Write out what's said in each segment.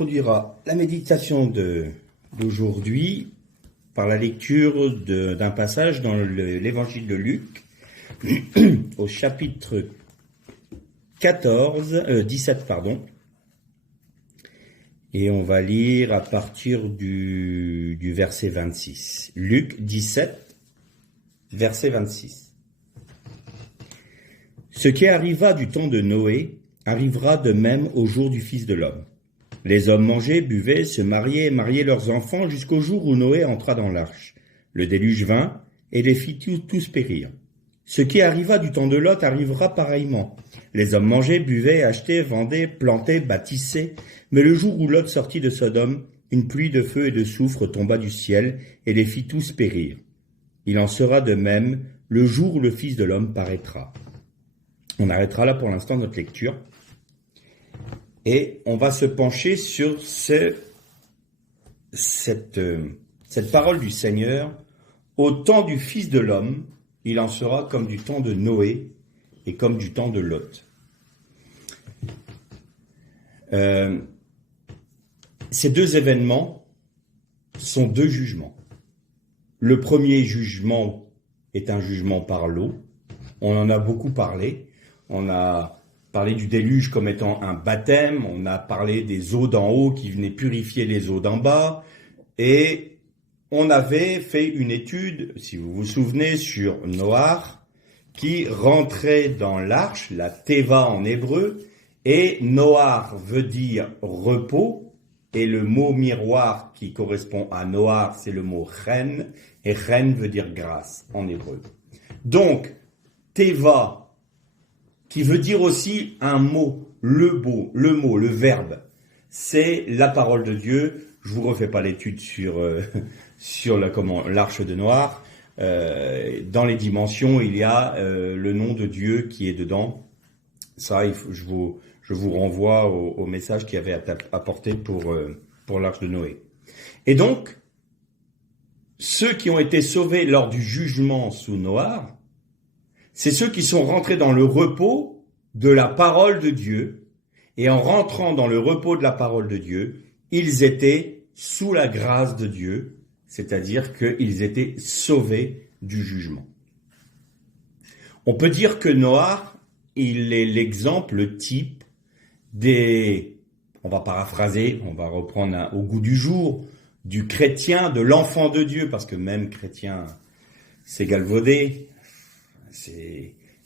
introduira la méditation d'aujourd'hui par la lecture d'un passage dans l'évangile de Luc, au chapitre 17, et on va lire à partir du verset 26. Luc 17, verset 26. Ce qui arriva du temps de Noé arrivera de même au jour du Fils de l'homme. Les hommes mangeaient, buvaient, se mariaient et mariaient leurs enfants jusqu'au jour où Noé entra dans l'arche. Le déluge vint et les fit tous périr. Ce qui arriva du temps de Lot arrivera pareillement. Les hommes mangeaient, buvaient, achetaient, vendaient, plantaient, bâtissaient. Mais le jour où Lot sortit de Sodome, une pluie de feu et de soufre tomba du ciel et les fit tous périr. Il en sera de même le jour où le Fils de l'homme paraîtra. On arrêtera là pour l'instant notre lecture. Et on va se pencher sur cette parole du Seigneur. Au temps du Fils de l'homme, il en sera comme du temps de Noé et comme du temps de Lot. Ces deux événements sont deux jugements. Le premier jugement est un jugement par l'eau. On en a beaucoup parlé. On a parlé du déluge comme étant un baptême. On a parlé des eaux d'en haut qui venaient purifier les eaux d'en bas. Et on avait fait une étude, si vous vous souvenez, sur Noach, qui rentrait dans l'arche, la Teva en hébreu, et Noach veut dire repos, et le mot miroir qui correspond à Noach, c'est le mot chen, et chen veut dire grâce en hébreu. Donc, Teva, qui veut dire aussi un mot, le verbe, c'est la parole de Dieu. Je vous refais pas l'étude sur l'arche de Noach. Dans les dimensions, il y a le nom de Dieu qui est dedans. Ça, je vous renvoie au message qu'il y avait apporté pour l'arche de Noé. Et donc, ceux qui ont été sauvés lors du jugement sous Noach, c'est ceux qui sont rentrés dans le repos de la parole de Dieu. Et en rentrant dans le repos de la parole de Dieu, ils étaient sous la grâce de Dieu, c'est-à-dire qu'ils étaient sauvés du jugement. On peut dire que Noach, il est l'exemple type on va paraphraser, on va reprendre au goût du jour, du chrétien, de l'enfant de Dieu, parce que même chrétien, c'est galvaudé.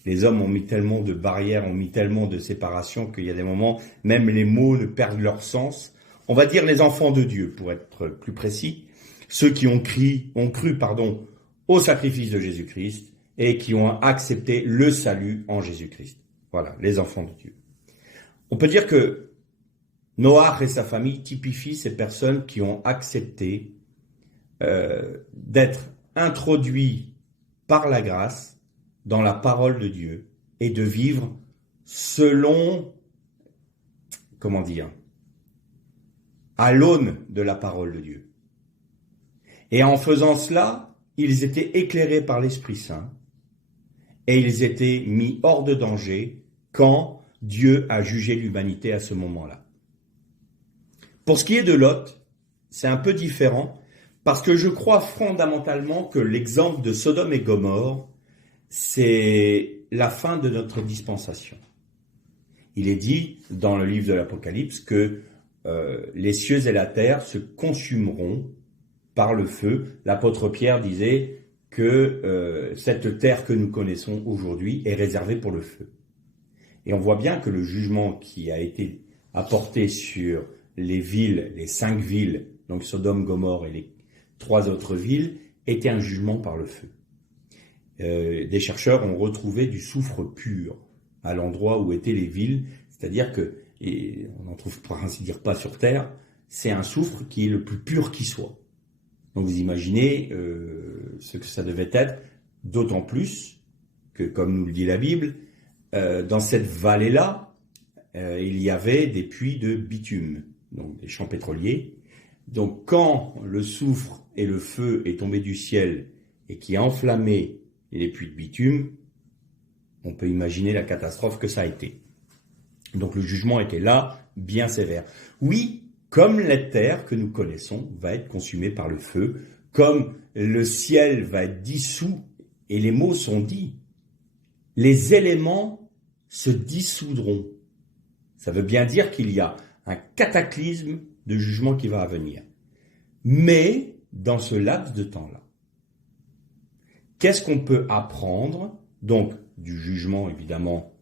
Les hommes ont mis tellement de barrières, ont mis tellement de séparations qu'il y a des moments, même les mots ne perdent leur sens. On va dire les enfants de Dieu, pour être plus précis, ceux qui ont cru au sacrifice de Jésus-Christ et qui ont accepté le salut en Jésus-Christ. Voilà, les enfants de Dieu. On peut dire que Noach et sa famille typifient ces personnes qui ont accepté d'être introduits par la grâce dans la parole de Dieu et de vivre selon, à l'aune de la parole de Dieu. Et en faisant cela, ils étaient éclairés par l'Esprit Saint et ils étaient mis hors de danger quand Dieu a jugé l'humanité à ce moment-là. Pour ce qui est de Lot, c'est un peu différent parce que je crois fondamentalement que l'exemple de Sodome et Gomorrhe, c'est la fin de notre dispensation. Il est dit dans le livre de l'Apocalypse que les cieux et la terre se consumeront par le feu. L'apôtre Pierre disait que cette terre que nous connaissons aujourd'hui est réservée pour le feu. Et on voit bien que le jugement qui a été apporté sur les villes, les 5 villes, donc Sodome, Gomorrhe et les 3 autres villes, était un jugement par le feu. Des chercheurs ont retrouvé du soufre pur à l'endroit où étaient les villes, c'est-à-dire que, et on n'en trouve pour ainsi dire pas sur Terre, c'est un soufre qui est le plus pur qui soit. Donc vous imaginez ce que ça devait être, d'autant plus que, comme nous le dit la Bible, dans cette vallée-là, il y avait des puits de bitume, donc des champs pétroliers. Donc quand le soufre et le feu est tombé du ciel et qui a enflammé les puits de bitume, on peut imaginer la catastrophe que ça a été. Donc le jugement était là, bien sévère. Oui, comme la terre que nous connaissons va être consumée par le feu, comme le ciel va être dissous, et les mots sont dits, les éléments se dissoudront. Ça veut bien dire qu'il y a un cataclysme de jugement qui va venir. Mais dans ce laps de temps-là, qu'est-ce qu'on peut apprendre, donc du jugement évidemment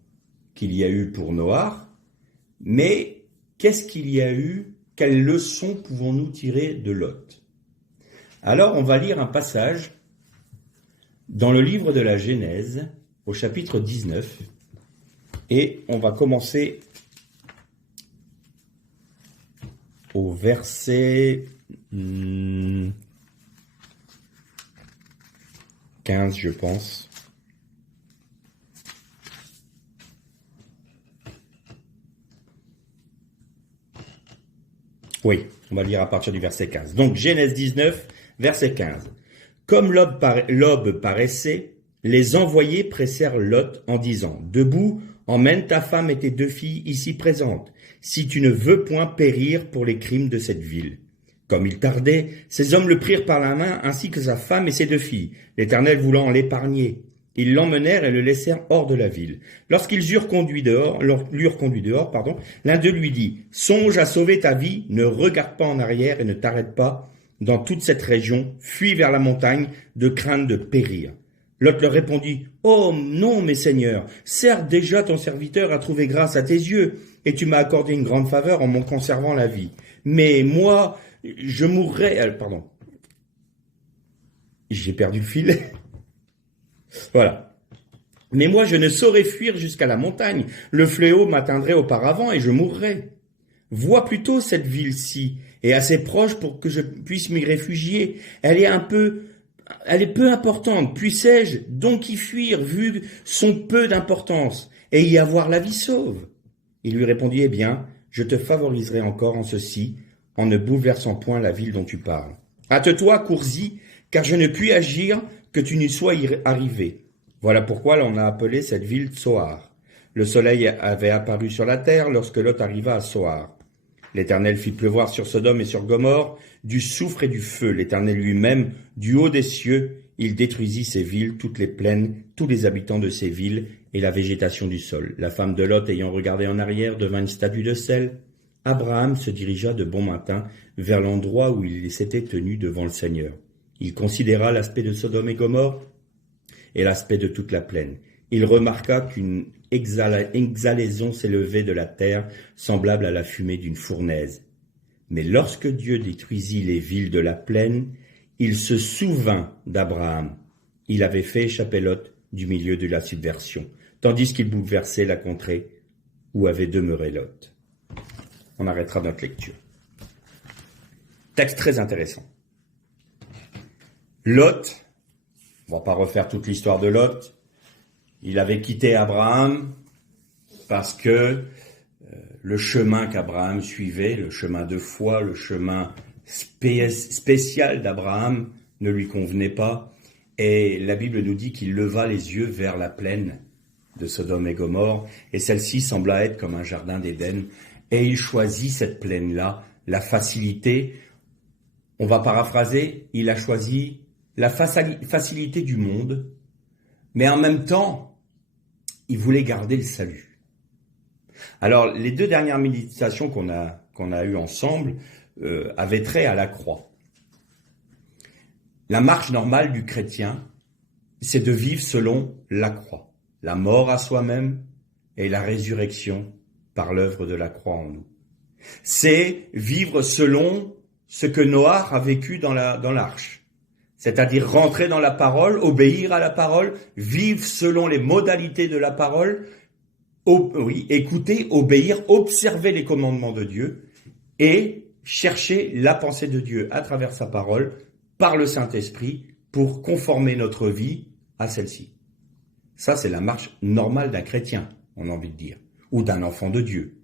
qu'il y a eu pour Noach, mais qu'est-ce qu'il y a eu, quelles leçons pouvons-nous tirer de Lot? Alors on va lire un passage dans le livre de la Genèse, au chapitre 19, et on va commencer au verset 15, je pense. Oui, on va lire à partir du verset 15. Donc, Genèse 19, verset 15. Comme l'aube paraissait, les envoyés pressèrent Lot en disant, « Debout, emmène ta femme et tes 2 filles ici présentes, si tu ne veux point périr pour les crimes de cette ville. » Comme il tardait, ces hommes le prirent par la main, ainsi que sa femme et ses 2 filles, l'Éternel voulant l'épargner. Ils l'emmenèrent et le laissèrent hors de la ville. Lorsqu'ils l'eurent conduit dehors, l'un d'eux lui dit, « Songe à sauver ta vie, ne regarde pas en arrière et ne t'arrête pas dans toute cette région, fuis vers la montagne, de crainte de périr. » Lot leur répondit, « Oh non, mes seigneurs, certes déjà ton serviteur a trouvé grâce à tes yeux, et tu m'as accordé une grande faveur en m'en conservant la vie. Mais moi, je mourrai... » J'ai perdu le fil. Voilà. « Mais moi, je ne saurais fuir jusqu'à la montagne. Le fléau m'atteindrait auparavant et je mourrais. Vois plutôt cette ville-ci, et assez proche pour que je puisse m'y réfugier. Elle est peu importante. Puissais-je donc y fuir, vu son peu d'importance, et y avoir la vie sauve? » Il lui répondit, « Eh bien, je te favoriserai encore en ceci, en ne bouleversant point la ville dont tu parles. Hâte-toi, cours-y, car je ne puis agir que tu n'y sois arrivé. » Voilà pourquoi l'on a appelé cette ville Tsoar. Le soleil avait apparu sur la terre lorsque Lot arriva à Tsoar. L'Éternel fit pleuvoir sur Sodome et sur Gomorrhe du soufre et du feu. L'Éternel lui-même, du haut des cieux, il détruisit ces villes, toutes les plaines, tous les habitants de ces villes et la végétation du sol. La femme de Lot, ayant regardé en arrière, devint une statue de sel. Abraham se dirigea de bon matin vers l'endroit où il s'était tenu devant le Seigneur. Il considéra l'aspect de Sodome et Gomorrhe et l'aspect de toute la plaine. Il remarqua qu'une exhalaison s'élevait de la terre, semblable à la fumée d'une fournaise. Mais lorsque Dieu détruisit les villes de la plaine, il se souvint d'Abraham. Il avait fait échapper Lot du milieu de la subversion, tandis qu'il bouleversait la contrée où avait demeuré Lot. On arrêtera notre lecture. Texte très intéressant. Lot, on ne va pas refaire toute l'histoire de Lot, il avait quitté Abraham parce que le chemin qu'Abraham suivait, le chemin de foi, le chemin spécial d'Abraham ne lui convenait pas. Et la Bible nous dit qu'il leva les yeux vers la plaine de Sodome et Gomorrhe, et celle-ci sembla être comme un jardin d'Éden. Et il choisit cette plaine-là, la facilité. On va paraphraser, il a choisi la facilité du monde, mais en même temps, il voulait garder le salut. Alors, les 2 dernières méditations qu'on a eues ensemble avaient trait à la croix. La marche normale du chrétien, c'est de vivre selon la croix, la mort à soi-même et la résurrection par l'œuvre de la croix en nous. C'est vivre selon ce que Noach a vécu dans l'arche. C'est-à-dire rentrer dans la parole, obéir à la parole, vivre selon les modalités de la parole, écouter, obéir, observer les commandements de Dieu et chercher la pensée de Dieu à travers sa parole, par le Saint-Esprit, pour conformer notre vie à celle-ci. Ça, c'est la marche normale d'un chrétien, on a envie de dire, ou d'un enfant de Dieu.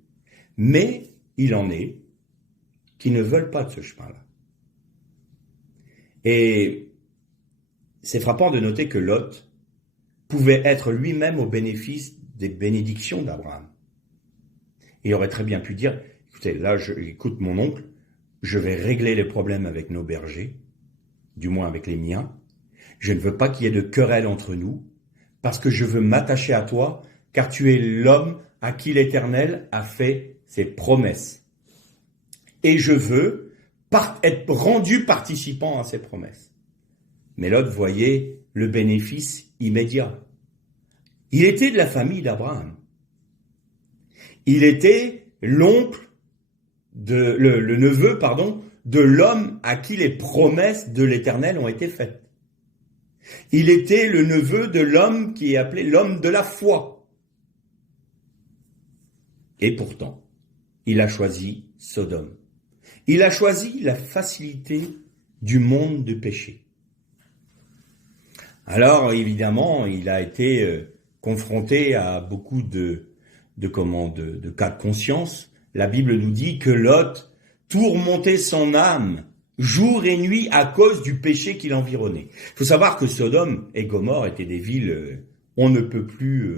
Mais il en est qui ne veulent pas de ce chemin-là. Et c'est frappant de noter que Lot pouvait être lui-même au bénéfice des bénédictions d'Abraham. Il aurait très bien pu dire, écoutez, là j'écoute mon oncle, je vais régler les problèmes avec nos bergers, du moins avec les miens. Je ne veux pas qu'il y ait de querelle entre nous, parce que je veux m'attacher à toi, car tu es l'homme à qui l'Éternel a fait ses promesses. Et je veux être rendu participant à ces promesses. Mais Lot voyait le bénéfice immédiat. Il était de la famille d'Abraham. Il était le neveu, de l'homme à qui les promesses de l'Éternel ont été faites. Il était le neveu de l'homme qui est appelé l'homme de la foi. Et pourtant, il a choisi Sodome. Il a choisi la facilité du monde du péché. Alors, évidemment, il a été confronté à beaucoup de cas de conscience. La Bible nous dit que Lot tourmentait son âme jour et nuit à cause du péché qui l'environnait. Il faut savoir que Sodome et Gomorrhe étaient des villes, on ne peut plus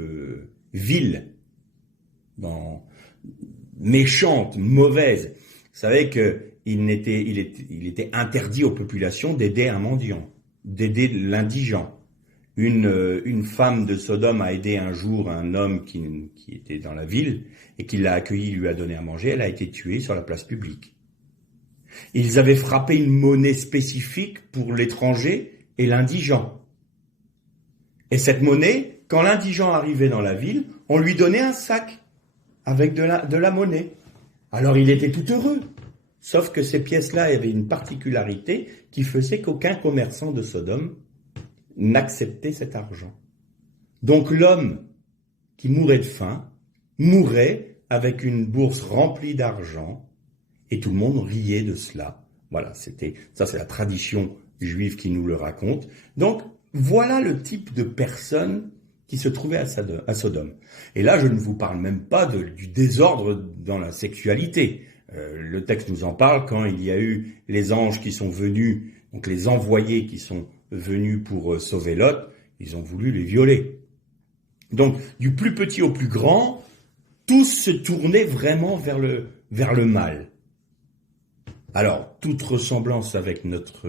viles, méchantes, mauvaises. Vous savez qu'il était interdit aux populations d'aider un mendiant, d'aider l'indigent. Une femme de Sodome a aidé un jour un homme qui était dans la ville et qui l'a accueilli, lui a donné à manger. Elle a été tuée sur la place publique. Ils avaient frappé une monnaie spécifique pour l'étranger et l'indigent. Et cette monnaie, quand l'indigent arrivait dans la ville, on lui donnait un sac avec de la monnaie. Alors il était tout heureux. Sauf que ces pièces-là avaient une particularité qui faisait qu'aucun commerçant de Sodome n'acceptait cet argent. Donc l'homme qui mourait de faim mourait avec une bourse remplie d'argent et tout le monde riait de cela. Voilà, c'est la tradition juive qui nous le raconte. Donc voilà le type de personne qui se trouvait à Sodome. Et là, je ne vous parle même pas du désordre dans la sexualité. Le texte nous en parle quand il y a eu les anges qui sont venus, donc les envoyés qui sont venus pour sauver Lot, ils ont voulu les violer. Donc, du plus petit au plus grand, tous se tournaient vraiment vers le mal. Alors, toute ressemblance avec notre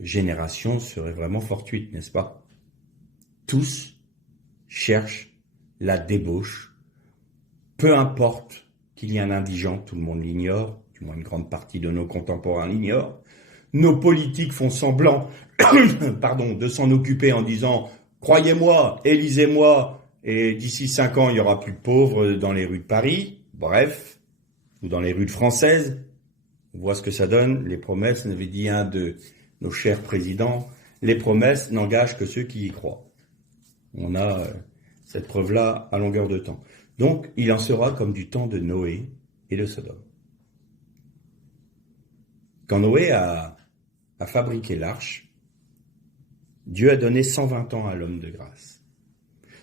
génération serait vraiment fortuite, n'est-ce pas? Tous cherchent la débauche, peu importe qu'il y ait un indigent, tout le monde l'ignore, du moins une grande partie de nos contemporains l'ignorent. Nos politiques font semblant de s'en occuper en disant « Croyez-moi, élisez-moi, et d'ici 5 ans, il n'y aura plus de pauvres dans les rues de Paris. » Bref, ou dans les rues de Françaises. On voit ce que ça donne. Les promesses, n'avait dit un de nos chers présidents, les promesses n'engagent que ceux qui y croient. On a cette preuve-là à longueur de temps. Donc, il en sera comme du temps de Noé et de Sodome. Quand Noé a fabriqué l'arche, Dieu a donné 120 ans à l'homme de grâce.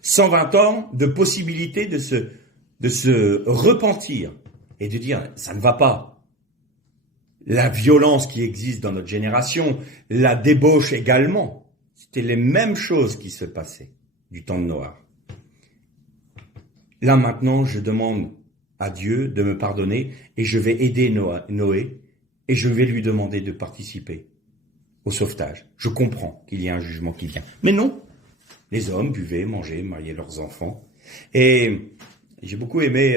120 ans de possibilité de se repentir et de dire « ça ne va pas ». La violence qui existe dans notre génération, la débauche également, c'était les mêmes choses qui se passaient du temps de Noé. Là maintenant, je demande à Dieu de me pardonner et je vais aider Noé et je vais lui demander de participer au sauvetage. Je comprends qu'il y a un jugement qui vient. Mais non, les hommes buvaient, mangeaient, mariaient leurs enfants. Et j'ai beaucoup aimé,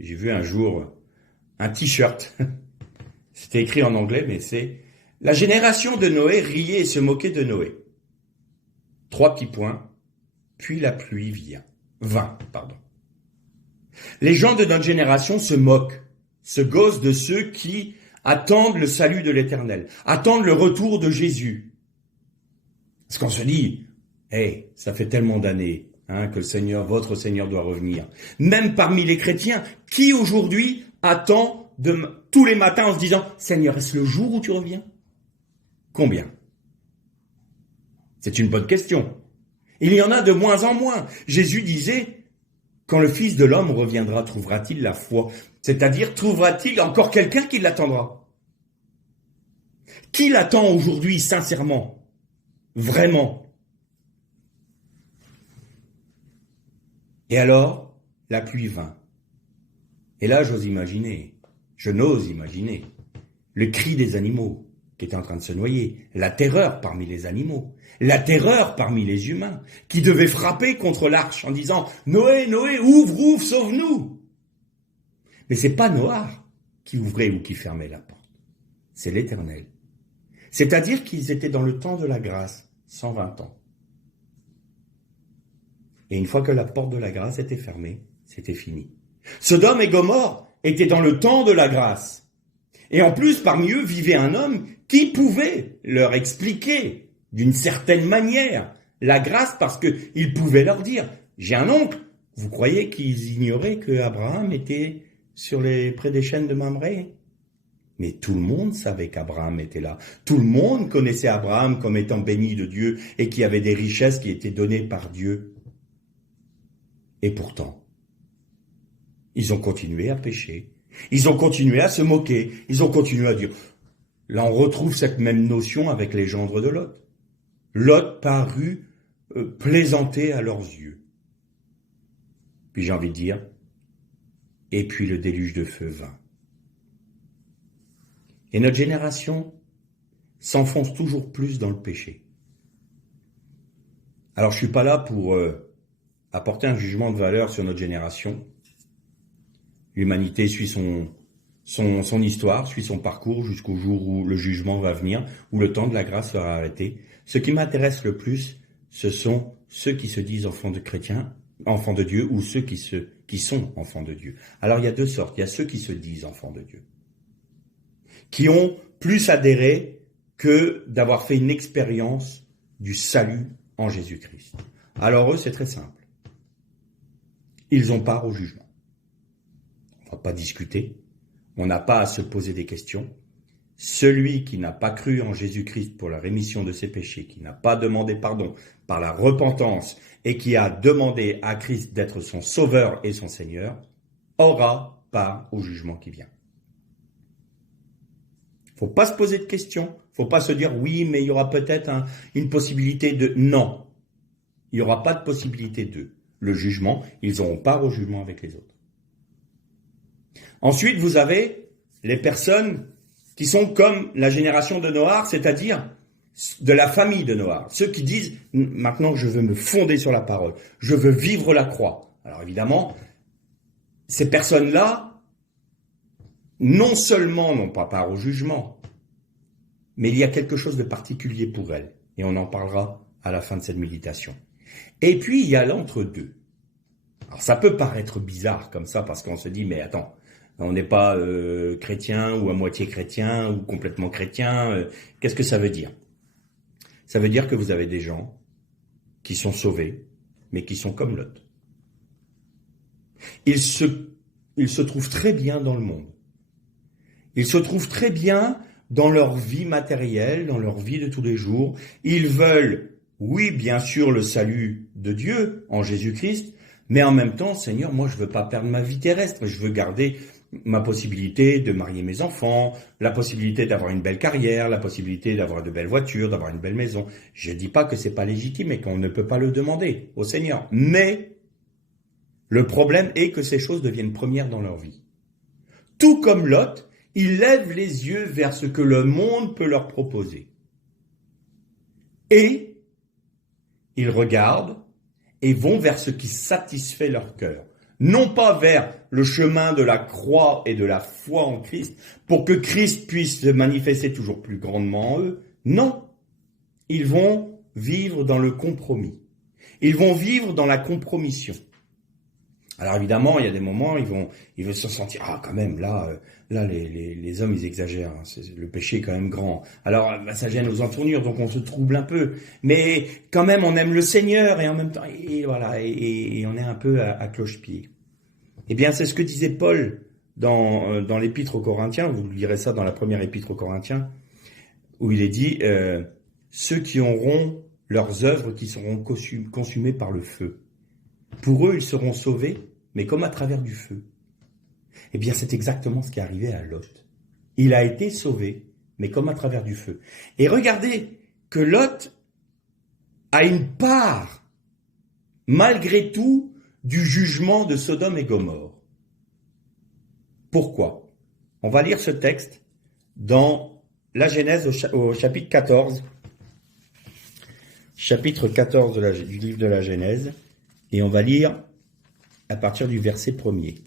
j'ai vu un jour un t-shirt, c'était écrit en anglais, mais c'est « La génération de Noé riait et se moquait de Noé ». 3 petits points, puis la pluie vint. Les gens de notre génération se moquent, se gaussent de ceux qui attendent le salut de l'Éternel, attendent le retour de Jésus. Parce qu'on se dit, ça fait tellement d'années que votre Seigneur doit revenir. Même parmi les chrétiens, qui aujourd'hui attend tous les matins en se disant, Seigneur, est-ce le jour où tu reviens? Combien? C'est une bonne question. Il y en a de moins en moins. Jésus disait, quand le Fils de l'homme reviendra, trouvera-t-il la foi? C'est-à-dire, trouvera-t-il encore quelqu'un qui l'attendra? Qui l'attend aujourd'hui, sincèrement? Vraiment? Et alors, la pluie vint. Et là, j'ose imaginer, Je n'ose imaginer le cri des animaux qui étaient en train de se noyer, la terreur parmi les animaux, la terreur parmi les humains, qui devaient frapper contre l'arche en disant « Noé, Noé, ouvre, ouvre, sauve-nous » Mais c'est pas Noah qui ouvrait ou qui fermait la porte, c'est l'Éternel. C'est-à-dire qu'ils étaient dans le temps de la grâce, 120 ans. Et une fois que la porte de la grâce était fermée, c'était fini. Sodome et Gomorrhe étaient dans le temps de la grâce. Et en plus, parmi eux vivait un homme qui pouvait leur expliquer d'une certaine manière la grâce parce qu'il pouvait leur dire « J'ai un oncle, vous croyez qu'ils ignoraient que Abraham était près des chênes de Mamré ?» Mais tout le monde savait qu'Abraham était là. Tout le monde connaissait Abraham comme étant béni de Dieu et qui avait des richesses qui étaient données par Dieu. Et pourtant, ils ont continué à pécher. Ils ont continué à se moquer. Ils ont continué à dire... Là, on retrouve cette même notion avec les gendres de Lot. Lot parut plaisanter à leurs yeux. Puis j'ai envie de dire, et puis le déluge de feu vint. Et notre génération s'enfonce toujours plus dans le péché. Alors je suis pas là pour apporter un jugement de valeur sur notre génération. L'humanité suit son histoire, suit son parcours jusqu'au jour où le jugement va venir, où le temps de la grâce sera arrêté. Ce qui m'intéresse le plus, ce sont ceux qui se disent enfants de chrétiens, enfants de Dieu, ou ceux qui sont enfants de Dieu. Alors il y a deux sortes. Il y a ceux qui se disent enfants de Dieu, qui ont plus adhéré que d'avoir fait une expérience du salut en Jésus-Christ. Alors eux, c'est très simple. Ils ont part au jugement. On ne va pas discuter. On n'a pas à se poser des questions. Celui qui n'a pas cru en Jésus-Christ pour la rémission de ses péchés, qui n'a pas demandé pardon par la repentance et qui a demandé à Christ d'être son sauveur et son Seigneur, aura part au jugement qui vient. Faut pas se poser de questions. Faut pas se dire oui, mais il y aura peut-être une possibilité de... Non. Il n'y aura pas de possibilité de. Le jugement, ils auront part au jugement avec les autres. Ensuite, vous avez les personnes qui sont comme la génération de Noach, c'est-à-dire de la famille de Noach. Ceux qui disent, maintenant je veux me fonder sur la parole, je veux vivre la croix. Alors évidemment, ces personnes-là, non seulement n'ont pas part au jugement, mais il y a quelque chose de particulier pour elles. Et on en parlera à la fin de cette méditation. Et puis, il y a l'entre-deux. Alors ça peut paraître bizarre comme ça, parce qu'on se dit, mais attends, on n'est pas chrétien ou à moitié chrétien ou complètement chrétien. Qu'est-ce que ça veut dire? Ça veut dire que vous avez des gens qui sont sauvés, mais qui sont comme Lot. Ils se trouvent très bien dans le monde. Ils se trouvent très bien dans leur vie matérielle, dans leur vie de tous les jours. Ils veulent, oui, bien sûr, le salut de Dieu en Jésus-Christ, mais en même temps, Seigneur, moi, je veux pas perdre ma vie terrestre. Je veux garder ma possibilité de marier mes enfants, la possibilité d'avoir une belle carrière, la possibilité d'avoir de belles voitures, d'avoir une belle maison. Je dis pas que c'est pas légitime et qu'on ne peut pas le demander au Seigneur. Mais le problème est que ces choses deviennent premières dans leur vie. Tout comme Lot, ils lèvent les yeux vers ce que le monde peut leur proposer. Et ils regardent et vont vers ce qui satisfait leur cœur. Non pas vers le chemin de la croix et de la foi en Christ, pour que Christ puisse se manifester toujours plus grandement en eux. Non, ils vont vivre dans le compromis. Ils vont vivre dans la compromission. Alors évidemment, il y a des moments, ils vont se sentir, ah quand même, là les hommes, ils exagèrent, hein, le péché est quand même grand. Alors ça gêne aux entournures, donc on se trouble un peu. Mais quand même, on aime le Seigneur et en même temps, et voilà, et on est un peu à cloche-pied. Eh bien, c'est ce que disait Paul dans l'épître aux Corinthiens, vous lirez ça dans la première épître aux Corinthiens, où il est dit, ceux qui auront leurs œuvres qui seront consumées par le feu. Pour eux, ils seront sauvés, mais comme à travers du feu. Eh bien, c'est exactement ce qui est arrivé à Lot. Il a été sauvé, mais comme à travers du feu. Et regardez que Lot a une part, malgré tout, du jugement de Sodome et Gomorrhe. Pourquoi? On va lire ce texte dans la Genèse au chapitre 14. Chapitre 14 du livre de la Genèse. Et on va lire à partir du verset 1er.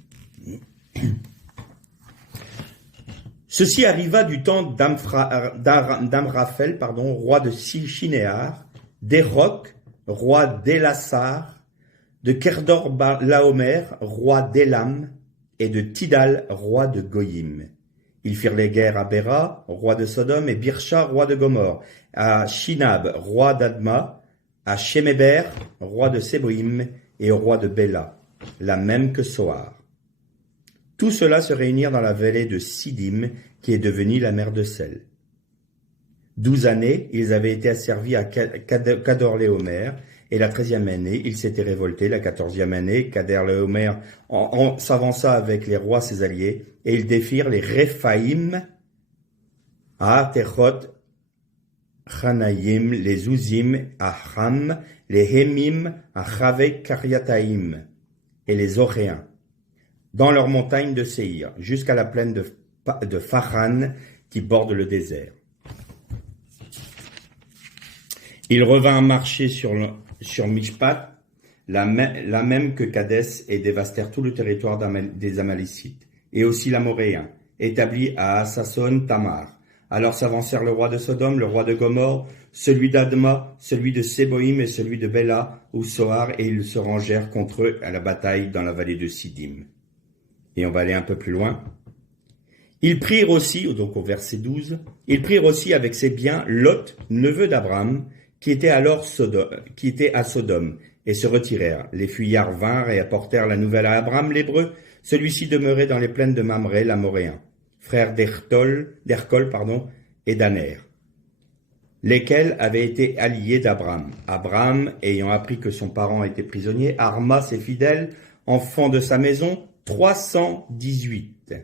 Ceci arriva du temps d'Amraphel, roi de Shinéar, d'Érok, roi d'Élassar, de Kerdor-Laomer, roi d'Élam, et de Tidal, roi de Goyim. Ils firent les guerres à Béra, roi de Sodome, et Birsha, roi de Gomorre, à Shinab, roi d'Adma, à Shemeber, roi de Séboïm, et au roi de Béla, la même que Soar. Tout cela se réunirent dans la vallée de Sidim, qui est devenue la mer de sel. 12 années, ils avaient été asservis à Kador-Léomer, et la 13e année, ils s'étaient révoltés. La 14e année, Kador-Léomer s'avança avec les rois ses alliés, et ils défirent les Réphaïm, à Techot, Chanaïm, les Ouzim, à Ham, les Hémim, à Chavek Karyataïm, et les Oréens, dans leurs montagnes de Séhir, jusqu'à la plaine de Pharan, qui borde le désert. Ils revinrent marcher sur Mishpat, la même que Kadès, et dévastèrent tout le territoire des Amalécites, et aussi l'Amoréen, établi à Assasson Tamar. Alors s'avancèrent le roi de Sodome, le roi de Gomorre, celui d'Adma, celui de Séboïm et celui de Béla, ou Soar, et ils se rangèrent contre eux à la bataille dans la vallée de Sidim. Et on va aller un peu plus loin. Ils prirent aussi, donc au verset 12, ils prirent aussi avec ses biens Lot, neveu d'Abraham, qui était à Sodome, et se retirèrent. Les fuyards vinrent et apportèrent la nouvelle à Abraham l'Hébreu. Celui-ci demeurait dans les plaines de Mamré, l'Amoréen, frère d'Ercol, et d'Aner, lesquels avaient été alliés d'Abraham. Abraham, ayant appris que son parent était prisonnier, arma ses fidèles, enfants de sa maison, 318.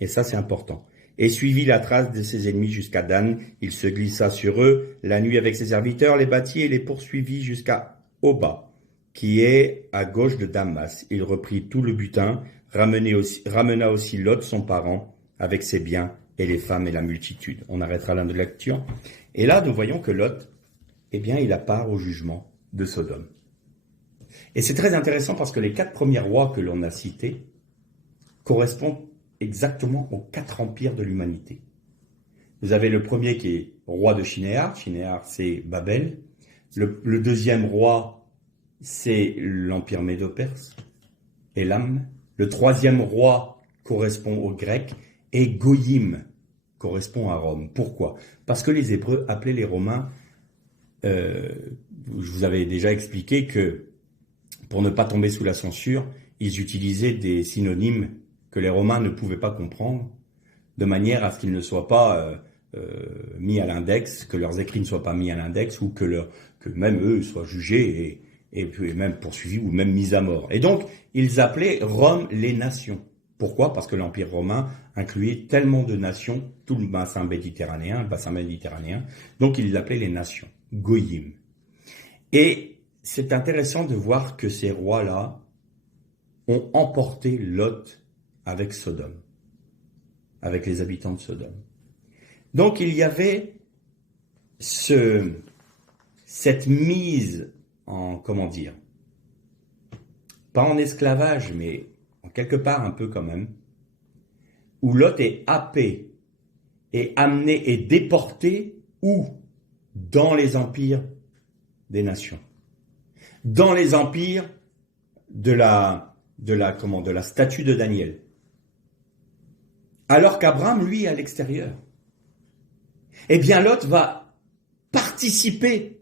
Et ça, c'est important. Et suivit la trace de ses ennemis jusqu'à Dan. Il se glissa sur eux la nuit avec ses serviteurs, les battit et les poursuivit jusqu'à Oba, qui est à gauche de Damas. Il reprit tout le butin, ramena aussi Lot, son parent, avec ses biens et les femmes et la multitude. On arrêtera là de lecture. Et là, nous voyons que Lot, il a part au jugement de Sodome. Et c'est très intéressant parce que les 4 premiers rois que l'on a cités correspondent exactement aux 4 empires de l'humanité. Vous avez le premier qui est roi de Shinéar. Shinéar, c'est Babel. Le deuxième roi, c'est l'empire médo-perse, Élam. Le troisième roi correspond aux Grecs. Et Goyim correspond à Rome. Pourquoi? Parce que les Hébreux appelaient les Romains, je vous avais déjà expliqué que pour ne pas tomber sous la censure, ils utilisaient des synonymes que les Romains ne pouvaient pas comprendre, de manière à ce qu'ils ne soient pas mis à l'index, que leurs écrits ne soient pas mis à l'index, ou que même eux soient jugés et puis même poursuivis ou même mis à mort. Et donc, ils appelaient Rome les nations. Pourquoi? Parce que l'Empire romain incluait tellement de nations, tout le bassin méditerranéen, donc ils l'appelaient les nations, Goyim. Et c'est intéressant de voir que ces rois-là ont emporté Lot avec Sodome, avec les habitants de Sodome. Donc il y avait cette mise en, pas en esclavage, mais en quelque part un peu quand même, où Lot est happé et amené et déporté où? Dans les empires des nations. Dans les empires de la statue de Daniel. Alors qu'Abraham, lui, est à l'extérieur. Eh bien, Lot va participer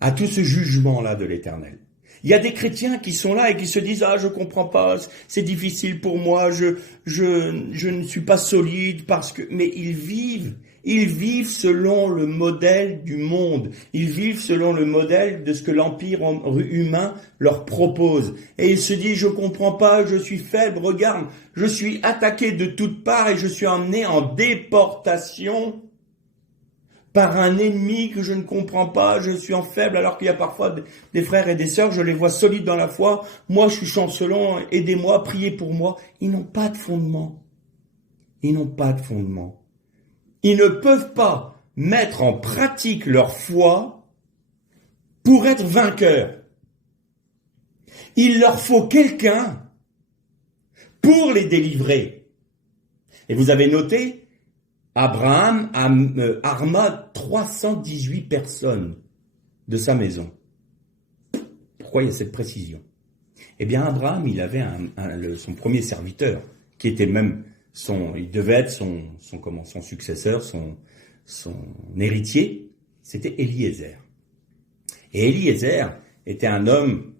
à tout ce jugement-là de l'Éternel. Il y a des chrétiens qui sont là et qui se disent « Ah, je comprends pas, c'est difficile pour moi, je ne suis pas solide parce que… » Mais ils vivent selon le modèle du monde. Ils vivent selon le modèle de ce que l'empire humain leur propose. Et ils se disent « Je comprends pas, je suis faible, regarde, je suis attaqué de toutes parts et je suis emmené en déportation par un ennemi que je ne comprends pas, je suis en faible alors qu'il y a parfois des frères et des sœurs, je les vois solides dans la foi, moi je suis chancelant, aidez-moi, priez pour moi. » Ils n'ont pas de fondement. Ils n'ont pas de fondement. Ils ne peuvent pas mettre en pratique leur foi pour être vainqueurs. Il leur faut quelqu'un pour les délivrer. Et vous avez noté, Abraham arma 318 personnes de sa maison. Pourquoi il y a cette précision? Eh bien, Abraham, il avait son premier serviteur, qui était même il devait être son successeur, son héritier, c'était Eliezer. Et Eliezer était un homme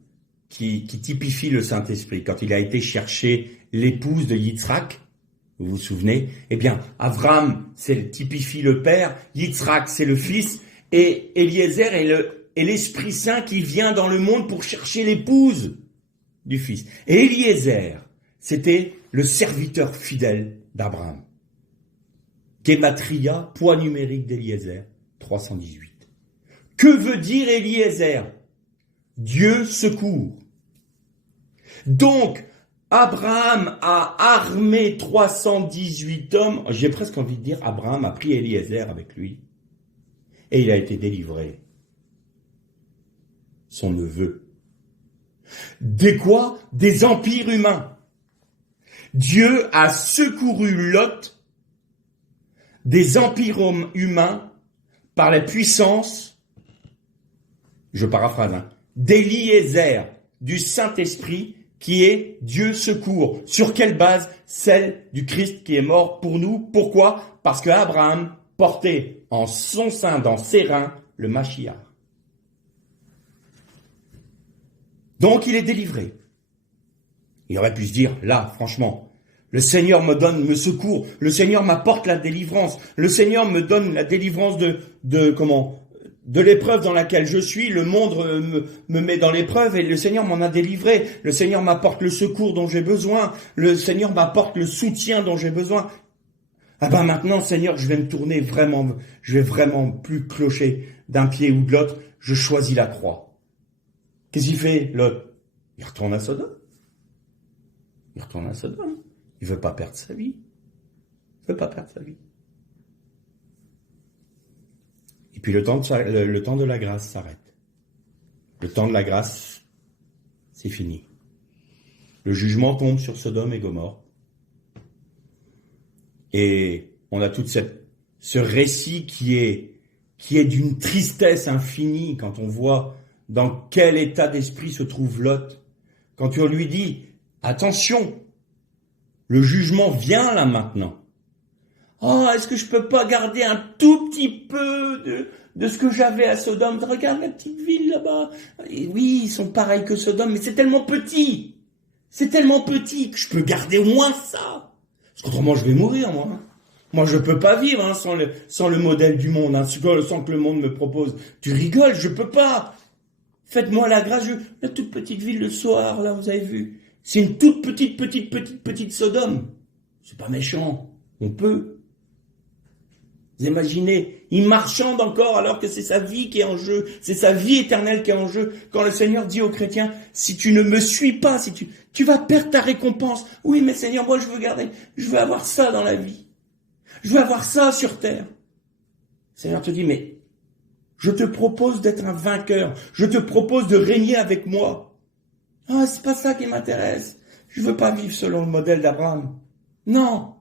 qui typifie le Saint-Esprit. Quand il a été chercher l'épouse de Yitzhak, vous vous souvenez, eh bien, Abraham, typifie le père, Yitzhak, c'est le fils, et Eliezer est l'Esprit Saint qui vient dans le monde pour chercher l'épouse du fils. Et Eliezer, c'était le serviteur fidèle d'Abraham. Gematria, poids numérique d'Eliezer, 318. Que veut dire Eliezer? Dieu secourt. Donc, Abraham a armé 318 hommes. J'ai presque envie de dire, Abraham a pris Eliezer avec lui. Et il a été délivré. Son neveu. Des quoi? Des empires humains. Dieu a secouru Lot des empires humains par la puissance, je paraphrase, d'Eliezer, du Saint-Esprit, qui est Dieu secourt. Sur quelle base? Celle du Christ qui est mort pour nous. Pourquoi? Parce que Abraham portait en son sein, dans ses reins, le Mashiach. Donc il est délivré. Il aurait pu se dire, là, franchement, le Seigneur me secourt, le Seigneur m'apporte la délivrance, le Seigneur me donne la délivrance de l'épreuve dans laquelle je suis, le monde me met dans l'épreuve et le Seigneur m'en a délivré, le Seigneur m'apporte le secours dont j'ai besoin, le Seigneur m'apporte le soutien dont j'ai besoin. Ah ben maintenant, Seigneur, je vais vraiment plus clocher d'un pied ou de l'autre, je choisis la croix. Qu'est-ce qu'il fait, Lot? Il retourne à Sodome. Il veut pas perdre sa vie. Et puis le temps de la grâce s'arrête. Le temps de la grâce, c'est fini. Le jugement tombe sur Sodome et Gomorrhe. Et on a tout ce récit qui est d'une tristesse infinie quand on voit dans quel état d'esprit se trouve Lot. Quand on lui dit, attention, le jugement vient là maintenant. Oh, est-ce que je peux pas garder un tout petit peu de ce que j'avais à Sodome? Regarde la petite ville là-bas. Et oui, ils sont pareils que Sodome, mais c'est tellement petit. C'est tellement petit que je peux garder au moins ça. Parce qu'autrement, je vais mourir, moi. Moi, je peux pas vivre sans le modèle du monde, sans que le monde me propose. Tu rigoles, je peux pas. Faites-moi la grâce. La toute petite ville de Soar, là, vous avez vu. C'est une toute petite Sodome. C'est pas méchant. On peut. Vous imaginez, il marchande encore alors que c'est sa vie qui est en jeu, c'est sa vie éternelle qui est en jeu. Quand le Seigneur dit aux chrétiens, si tu ne me suis pas, si tu vas perdre ta récompense. Oui, mais Seigneur, moi je veux avoir ça dans la vie. Je veux avoir ça sur terre. Le Seigneur te dit, mais je te propose d'être un vainqueur. Je te propose de régner avec moi. Ah, c'est pas ça qui m'intéresse. Je veux pas vivre selon le modèle d'Abraham. Non.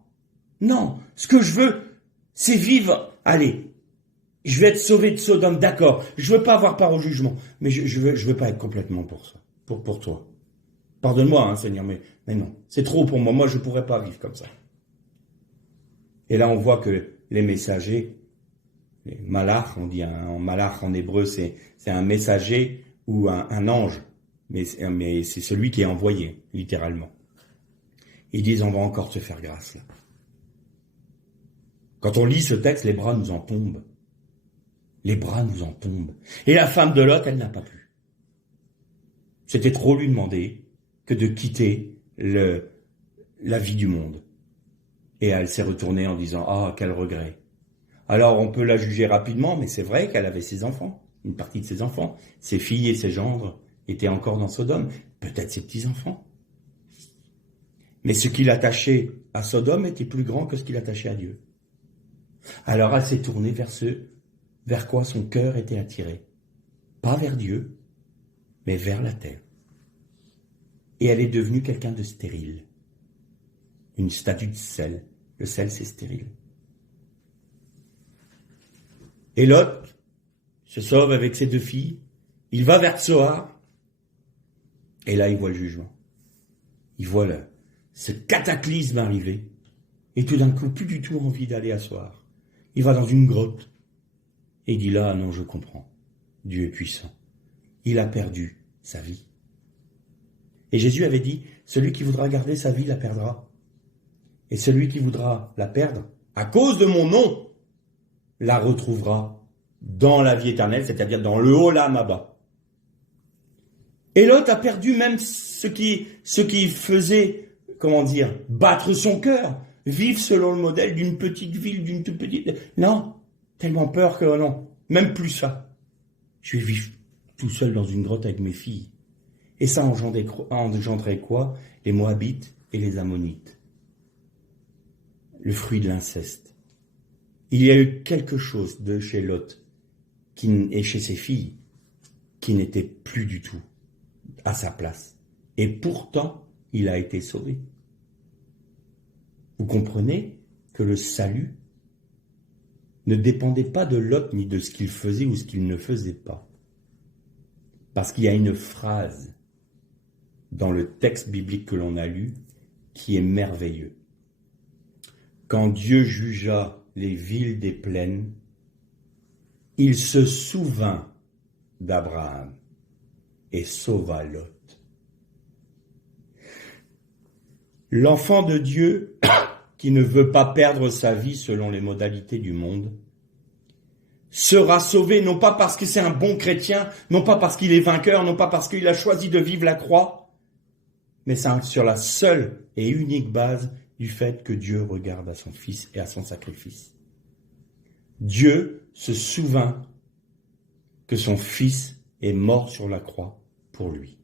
Ce que je veux, c'est vivre. Allez, je vais être sauvé de Sodome, d'accord. Je veux pas avoir part au jugement, mais je veux pas être complètement pour ça, pour toi. Pardonne-moi, Seigneur, mais non, c'est trop pour moi. Moi, je pourrais pas vivre comme ça. Et là, on voit que les messagers, les malach, on dit en malach en hébreu, c'est un messager ou un ange, mais c'est celui qui est envoyé, littéralement. Ils disent, on va encore te faire grâce là. Quand on lit ce texte, les bras nous en tombent. Et la femme de Lot, elle n'a pas pu. C'était trop lui demander que de quitter la vie du monde. Et elle s'est retournée en disant, ah, quel regret. Alors on peut la juger rapidement, mais c'est vrai qu'elle avait ses enfants, une partie de ses enfants. Ses filles et ses gendres étaient encore dans Sodome, peut-être ses petits-enfants. Mais ce qui l'attachait à Sodome était plus grand que ce qui l'attachait à Dieu. Alors elle s'est tournée vers quoi son cœur était attiré. Pas vers Dieu, mais vers la terre. Et elle est devenue quelqu'un de stérile. Une statue de sel. Le sel, c'est stérile. Et Lot se sauve avec ses 2 filles. Il va vers Tsoar. Et là, il voit le jugement. Il voit ce cataclysme arriver. Et tout d'un coup, plus du tout envie d'aller à Tsoar. Il va dans une grotte. Et il dit là, non, je comprends. Dieu est puissant. Il a perdu sa vie. Et Jésus avait dit, celui qui voudra garder sa vie la perdra. Et celui qui voudra la perdre, à cause de mon nom, la retrouvera dans la vie éternelle, c'est-à-dire dans le Olam Haba. Et Lot a perdu même ce qui faisait, battre son cœur, vivre selon le modèle d'une petite ville, d'une toute petite... Non, tellement peur que non, même plus ça. Je vais vivre tout seul dans une grotte avec mes filles. Et ça engendrait quoi? Les Moabites et les Ammonites. Le fruit de l'inceste. Il y a eu quelque chose de chez Lot et chez ses filles qui n'était plus du tout à sa place. Et pourtant, il a été sauvé. Vous comprenez que le salut ne dépendait pas de Lot ni de ce qu'il faisait ou ce qu'il ne faisait pas. Parce qu'il y a une phrase dans le texte biblique que l'on a lu qui est merveilleux. Quand Dieu jugea les villes des plaines, il se souvint d'Abraham et sauva Lot. L'enfant de Dieu qui ne veut pas perdre sa vie selon les modalités du monde sera sauvé non pas parce que c'est un bon chrétien, non pas parce qu'il est vainqueur, non pas parce qu'il a choisi de vivre la croix, mais c'est sur la seule et unique base du fait que Dieu regarde à son Fils et à son sacrifice. Dieu se souvint que son Fils est mort sur la croix pour lui.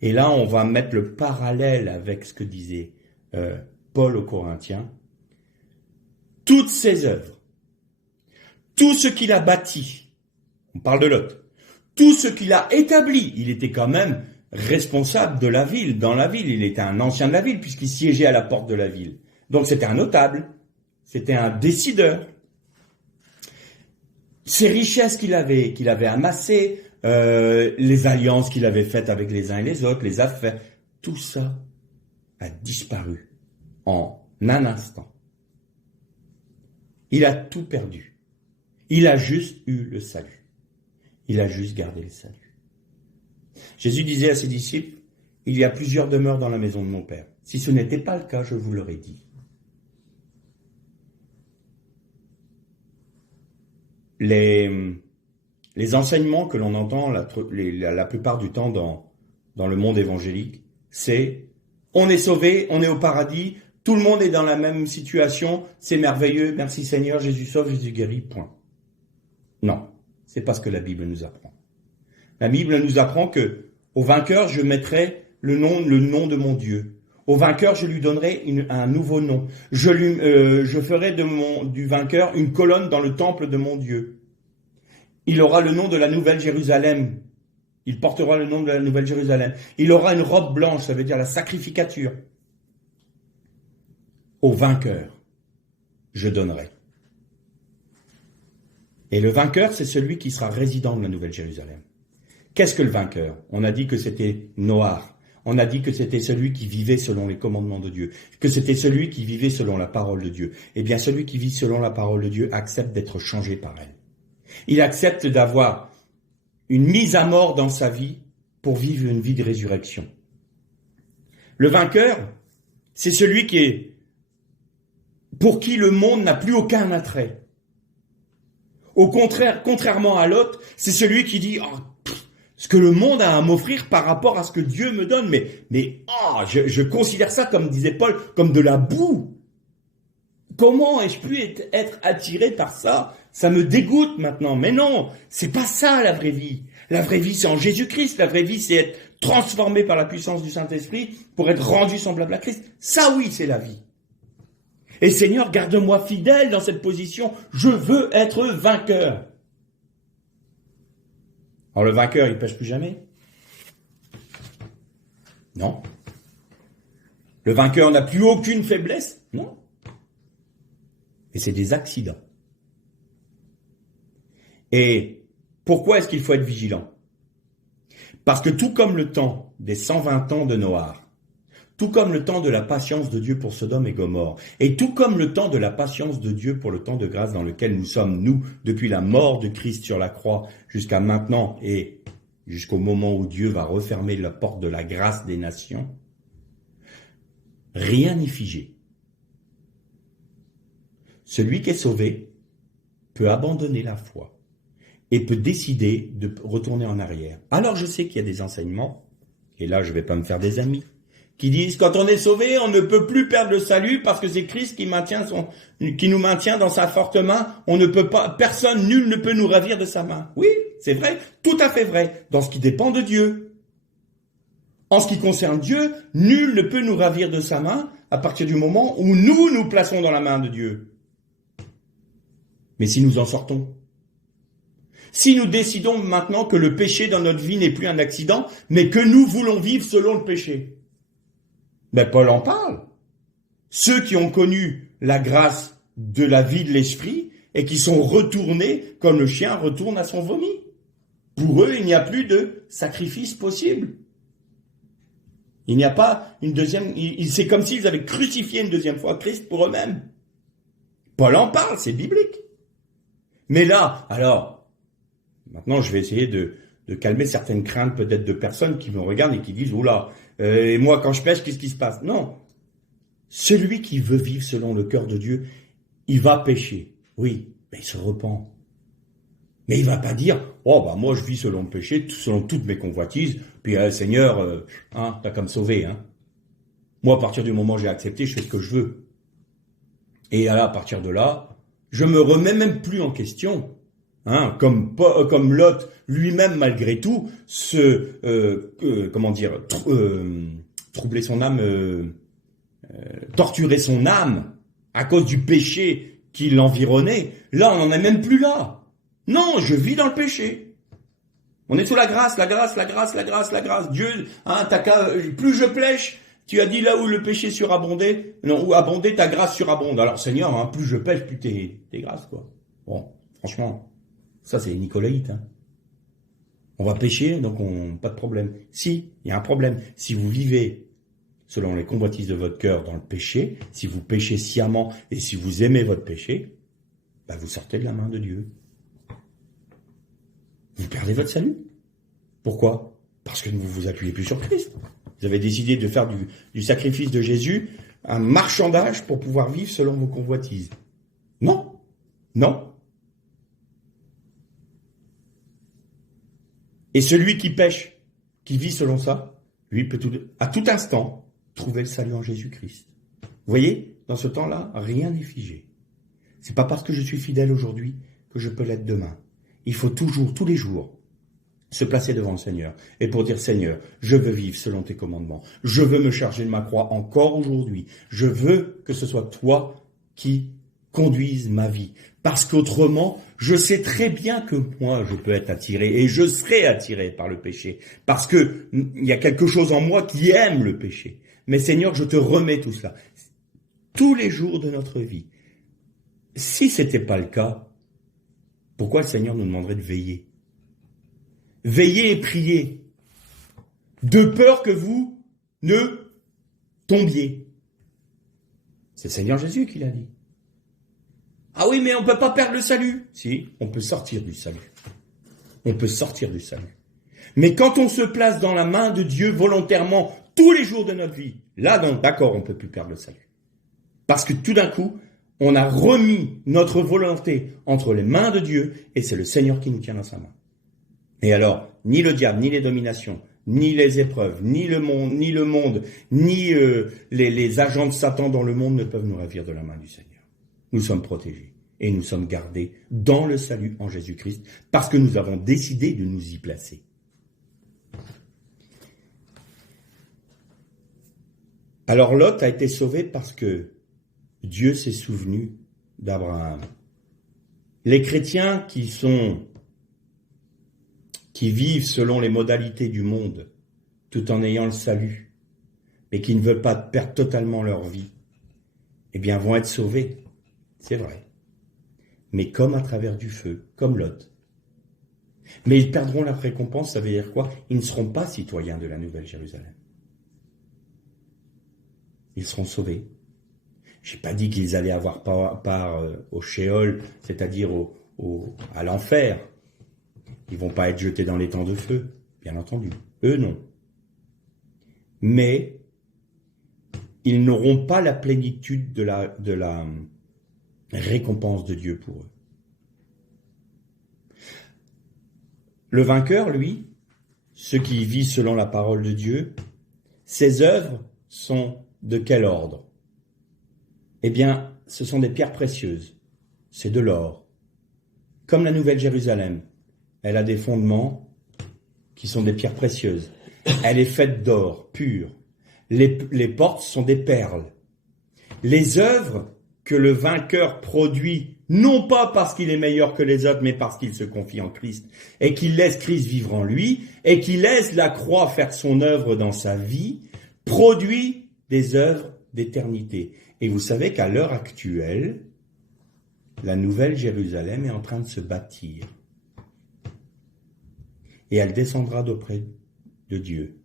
Et là, on va mettre le parallèle avec ce que disait Paul aux Corinthiens. Toutes ses œuvres, tout ce qu'il a bâti, on parle de Lot, tout ce qu'il a établi, il était quand même responsable de la ville, dans la ville, il était un ancien de la ville puisqu'il siégeait à la porte de la ville. Donc c'était un notable, c'était un décideur. Ses richesses qu'il avait amassées, les alliances qu'il avait faites avec les uns et les autres, les affaires, tout ça a disparu en un instant. Il a tout perdu. Il a juste eu le salut. Il a juste gardé le salut. Jésus disait à ses disciples, « Il y a plusieurs demeures dans la maison de mon Père. Si ce n'était pas le cas, je vous l'aurais dit. » Les enseignements que l'on entend la plupart du temps dans le monde évangélique, c'est « On est sauvé, on est au paradis, tout le monde est dans la même situation, c'est merveilleux, merci Seigneur, Jésus sauve, Jésus guérit, point. » Non, c'est pas ce que la Bible nous apprend. La Bible nous apprend que au vainqueur, je mettrai le nom de mon Dieu. Au vainqueur, je lui donnerai un nouveau nom. Je ferai du vainqueur une colonne dans le temple de mon Dieu. Il aura le nom de la Nouvelle Jérusalem. Il portera le nom de la Nouvelle Jérusalem. Il aura une robe blanche, ça veut dire la sacrificature. Au vainqueur, je donnerai. Et le vainqueur, c'est celui qui sera résident de la Nouvelle Jérusalem. Qu'est-ce que le vainqueur? On a dit que c'était Noar. On a dit que c'était celui qui vivait selon les commandements de Dieu, que c'était celui qui vivait selon la parole de Dieu. Eh bien, celui qui vit selon la parole de Dieu accepte d'être changé par elle. Il accepte d'avoir une mise à mort dans sa vie pour vivre une vie de résurrection. Le vainqueur, c'est celui pour qui le monde n'a plus aucun attrait. Au contraire, contrairement à Lot, c'est celui qui dit ce que le monde a à m'offrir par rapport à ce que Dieu me donne, je considère ça, comme disait Paul, comme de la boue. Comment ai-je pu être attiré par ça? Ça me dégoûte maintenant. Mais non, c'est pas ça la vraie vie. La vraie vie, c'est en Jésus-Christ. La vraie vie, c'est être transformé par la puissance du Saint-Esprit pour être rendu semblable à Christ. Ça, oui, c'est la vie. Et Seigneur, garde-moi fidèle dans cette position. Je veux être vainqueur. Alors le vainqueur, il pêche plus jamais? Non. Le vainqueur n'a plus aucune faiblesse? Non. Et c'est des accidents. Et pourquoi est-ce qu'il faut être vigilant? Parce que tout comme le temps des 120 ans de Noar, tout comme le temps de la patience de Dieu pour Sodome et Gomorrhe, et tout comme le temps de la patience de Dieu pour le temps de grâce dans lequel nous sommes, nous, depuis la mort de Christ sur la croix jusqu'à maintenant et jusqu'au moment où Dieu va refermer la porte de la grâce des nations, rien n'est figé. Celui qui est sauvé peut abandonner la foi et peut décider de retourner en arrière. Alors je sais qu'il y a des enseignements, et là je ne vais pas me faire des amis, qui disent quand on est sauvé, on ne peut plus perdre le salut parce que c'est Christ qui nous maintient dans sa forte main. On ne peut pas, personne, nul ne peut nous ravir de sa main. Oui, c'est vrai, tout à fait vrai, dans ce qui dépend de Dieu. En ce qui concerne Dieu, nul ne peut nous ravir de sa main à partir du moment où nous nous plaçons dans la main de Dieu. Mais si nous en sortons, si nous décidons maintenant que le péché dans notre vie n'est plus un accident, mais que nous voulons vivre selon le péché, ben Paul en parle. Ceux qui ont connu la grâce de la vie de l'esprit et qui sont retournés comme le chien retourne à son vomi. Pour eux, il n'y a plus de sacrifice possible. Il n'y a pas une deuxième... C'est comme s'ils avaient crucifié une deuxième fois Christ pour eux-mêmes. Paul en parle, c'est biblique. Mais là, alors, maintenant je vais essayer de calmer certaines craintes peut-être de personnes qui me regardent et qui disent « Oula, et moi quand je pêche, qu'est-ce qui se passe ?» Non. Celui qui veut vivre selon le cœur de Dieu, il va pécher. Oui, mais il se repent. Mais il va pas dire « Oh, bah moi je vis selon le péché, selon toutes mes convoitises, puis Seigneur, t'as qu'à me sauver. Hein. Moi, à partir du moment où j'ai accepté, je fais ce que je veux. » Et là, à partir de là, je me remets même plus en question. Hein, comme Lot lui-même, malgré tout, troubler son âme, torturer son âme à cause du péché qui l'environnait. Là, on n'en est même plus là. Non, je vis dans le péché. On est sous la grâce, la grâce, la grâce, la grâce, la grâce. Dieu, hein, plus je pêche, tu as dit là où le péché surabondait, non, où abondait ta grâce surabonde. Alors Seigneur, hein, plus je pêche, plus t'es grâce, quoi. Bon, franchement, ça c'est nicolaïte. Hein. On va pécher, donc pas de problème. Si, il y a un problème. Si vous vivez selon les convoitises de votre cœur dans le péché, si vous péchez sciemment et si vous aimez votre péché, bah vous sortez de la main de Dieu. Vous perdez votre salut. Pourquoi? Parce que vous vous appuyez plus sur Christ. Vous avez décidé de faire du sacrifice de Jésus un marchandage pour pouvoir vivre selon vos convoitises. Non. Non. Et celui qui pêche, qui vit selon ça, lui peut à tout instant trouver le salut en Jésus-Christ. Vous voyez, dans ce temps-là, rien n'est figé. C'est pas parce que je suis fidèle aujourd'hui que je peux l'être demain. Il faut toujours, tous les jours, se placer devant le Seigneur et pour dire « Seigneur, je veux vivre selon tes commandements. Je veux me charger de ma croix encore aujourd'hui. Je veux que ce soit toi qui conduise ma vie. Parce qu'autrement, je sais très bien que moi, je peux être attiré et je serai attiré par le péché. Parce que il y a quelque chose en moi qui aime le péché. Mais Seigneur, je te remets tout cela. Tous les jours de notre vie. Si c'était pas le cas, pourquoi le Seigneur nous demanderait de veiller? Veillez et priez, de peur que vous ne tombiez. C'est le Seigneur Jésus qui l'a dit. Ah oui, mais on ne peut pas perdre le salut. Si, on peut sortir du salut. On peut sortir du salut. Mais quand on se place dans la main de Dieu volontairement tous les jours de notre vie, là, d'accord, on ne peut plus perdre le salut. Parce que tout d'un coup, on a remis notre volonté entre les mains de Dieu et c'est le Seigneur qui nous tient dans sa main. Et alors, ni le diable, ni les dominations, ni les épreuves, ni le monde, ni les agents de Satan dans le monde ne peuvent nous ravir de la main du Seigneur. Nous sommes protégés. et nous sommes gardés dans le salut en Jésus-Christ parce que nous avons décidé de nous y placer. Alors Lot a été sauvé parce que Dieu s'est souvenu d'Abraham. Les chrétiens qui vivent selon les modalités du monde, tout en ayant le salut, mais qui ne veulent pas perdre totalement leur vie, eh bien vont être sauvés, c'est vrai. Mais comme à travers du feu, comme Lot. Mais ils perdront leur récompense, ça veut dire quoi? Ils ne seront pas citoyens de la Nouvelle Jérusalem. Ils seront sauvés. Je n'ai pas dit qu'ils allaient avoir part au Sheol, c'est-à-dire à l'enfer. Ils ne vont pas être jetés dans les temps de feu, bien entendu. Eux, non. Mais ils n'auront pas la plénitude de la récompense de Dieu pour eux. Le vainqueur, lui, ceux qui vivent selon la parole de Dieu, ses œuvres sont de quel ordre? Eh bien, ce sont des pierres précieuses. C'est de l'or. Comme la Nouvelle Jérusalem, elle a des fondements qui sont des pierres précieuses. Elle est faite d'or pur. Les portes sont des perles. Les œuvres que le vainqueur produit, non pas parce qu'il est meilleur que les autres, mais parce qu'il se confie en Christ, et qu'il laisse Christ vivre en lui, et qu'il laisse la croix faire son œuvre dans sa vie, produit des œuvres d'éternité. Et vous savez qu'à l'heure actuelle, la Nouvelle Jérusalem est en train de se bâtir. Et elle descendra d'auprès de Dieu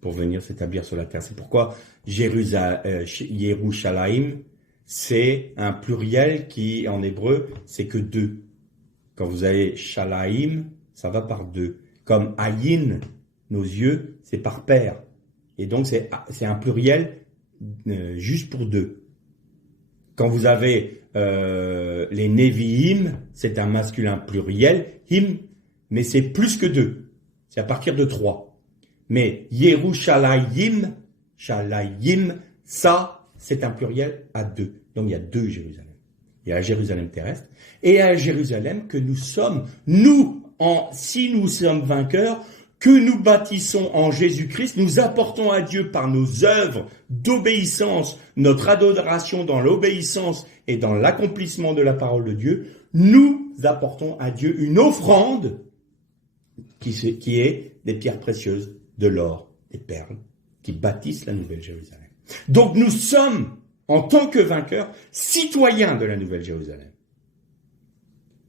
pour venir s'établir sur la terre. C'est pourquoi Yerushalayim, c'est un pluriel qui, en hébreu, c'est que deux. Quand vous avez Shalaim, ça va par deux. Comme Ayin, nos yeux, c'est par paire. Et donc, c'est un pluriel juste pour deux. Quand vous avez les Nevi'im, c'est un masculin pluriel, him, mais c'est plus que deux. C'est à partir de 3. Mais Yerushalayim, Shalayim, ça, c'est un pluriel à 2. Donc il y a 2 Jérusalem. Il y a la Jérusalem terrestre et il y a la Jérusalem que nous sommes, si nous sommes vainqueurs, que nous bâtissons en Jésus-Christ, nous apportons à Dieu par nos œuvres d'obéissance, notre adoration dans l'obéissance et dans l'accomplissement de la parole de Dieu, nous apportons à Dieu une offrande qui est des pierres précieuses, de l'or, des perles, qui bâtissent la Nouvelle Jérusalem. Donc nous sommes, en tant que vainqueurs, citoyens de la Nouvelle Jérusalem.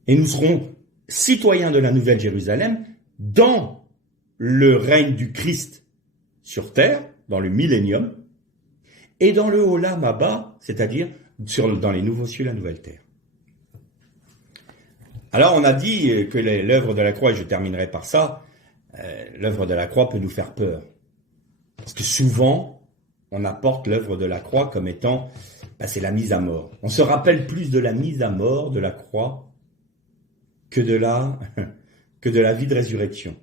Et nous serons citoyens de la Nouvelle Jérusalem dans le règne du Christ sur terre, dans le millénium, et dans le Olam Haba, c'est-à-dire dans les nouveaux cieux, la nouvelle terre. Alors on a dit que l'œuvre de la croix, et je terminerai par ça, l'œuvre de la croix peut nous faire peur. Parce que souvent, on apporte l'œuvre de la croix comme étant, c'est la mise à mort. On se rappelle plus de la mise à mort de la croix que de la vie de résurrection.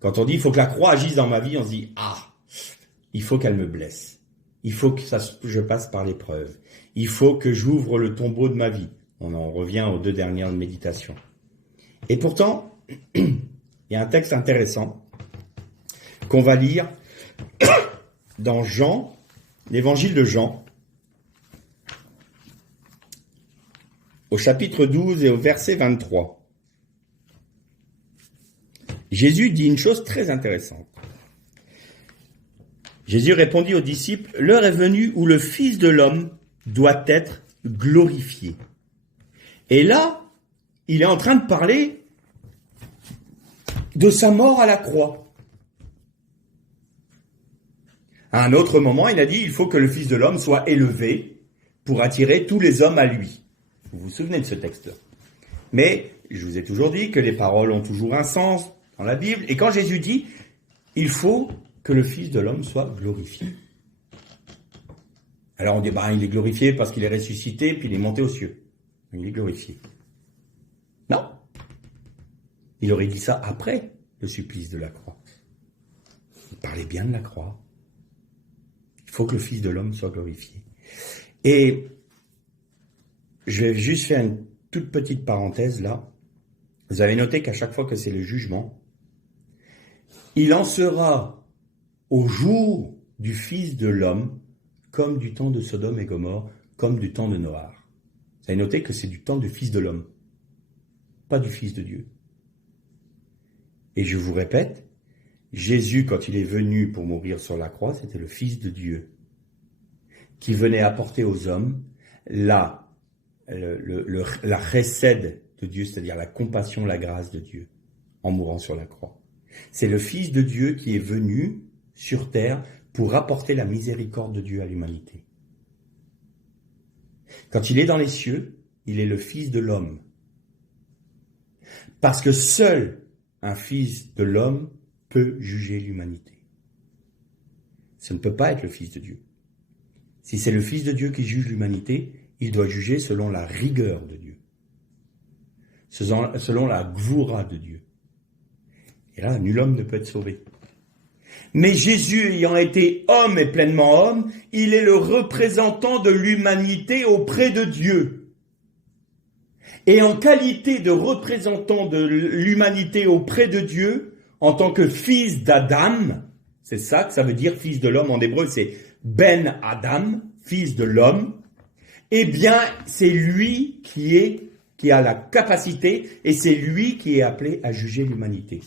Quand on dit, il faut que la croix agisse dans ma vie, on se dit, il faut qu'elle me blesse. Il faut que je passe par l'épreuve. Il faut que j'ouvre le tombeau de ma vie. On en revient aux 2 dernières méditations. Et pourtant, il y a un texte intéressant qu'on va lire dans Jean, l'évangile de Jean, au chapitre 12 et au verset 23. Jésus dit une chose très intéressante. Jésus répondit aux disciples, « L'heure est venue où le Fils de l'homme doit être glorifié. » Et là, il est en train de parler de sa mort à la croix. À un autre moment, il a dit, il faut que le Fils de l'homme soit élevé pour attirer tous les hommes à lui. Vous vous souvenez de ce texte-là. Mais je vous ai toujours dit que les paroles ont toujours un sens dans la Bible. Et quand Jésus dit, il faut que le Fils de l'homme soit glorifié. Alors on dit, il est glorifié parce qu'il est ressuscité, puis il est monté aux cieux. Il est glorifié. Non. Il aurait dit ça après le supplice de la croix. Il parlait bien de la croix. Il faut que le Fils de l'homme soit glorifié. Et je vais juste faire une toute petite parenthèse là. Vous avez noté qu'à chaque fois que c'est le jugement, il en sera au jour du Fils de l'homme, comme du temps de Sodome et Gomorrhe, comme du temps de Noé. Vous avez noté que c'est du temps du Fils de l'homme, pas du Fils de Dieu. Et je vous répète, Jésus, quand il est venu pour mourir sur la croix, c'était le Fils de Dieu, qui venait apporter aux hommes la chesed de Dieu, c'est-à-dire la compassion, la grâce de Dieu, en mourant sur la croix. C'est le Fils de Dieu qui est venu sur terre pour apporter la miséricorde de Dieu à l'humanité. Quand il est dans les cieux, il est le Fils de l'homme. Parce que seul un Fils de l'homme peut juger l'humanité. Ce ne peut pas être le Fils de Dieu. Si c'est le Fils de Dieu qui juge l'humanité, il doit juger selon la rigueur de Dieu, selon la gvoura de Dieu. Et là, nul homme ne peut être sauvé. Mais Jésus, ayant été homme et pleinement homme, il est le représentant de l'humanité auprès de Dieu. Et en qualité de représentant de l'humanité auprès de Dieu, en tant que fils d'Adam, c'est ça que ça veut dire fils de l'homme en hébreu, c'est Ben Adam, fils de l'homme, eh bien, c'est lui qui a la capacité et c'est lui qui est appelé à juger l'humanité.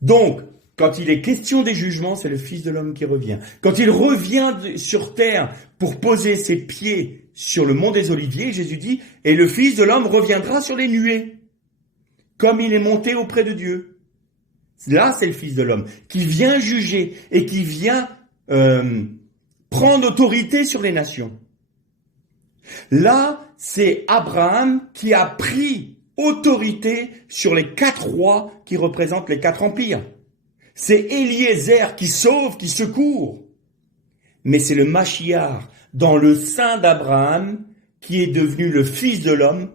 Donc, quand il est question des jugements, c'est le Fils de l'homme qui revient. Quand il revient sur terre pour poser ses pieds sur le mont des Oliviers, Jésus dit, et le Fils de l'homme reviendra sur les nuées, comme il est monté auprès de Dieu. Là, c'est le Fils de l'homme qui vient juger et qui vient prendre autorité sur les nations. Là, c'est Abraham qui a pris autorité sur les 4 rois qui représentent les 4 empires. C'est Eliezer qui sauve, qui secourt. Mais c'est le Mashiach, dans le sein d'Abraham, qui est devenu le Fils de l'homme,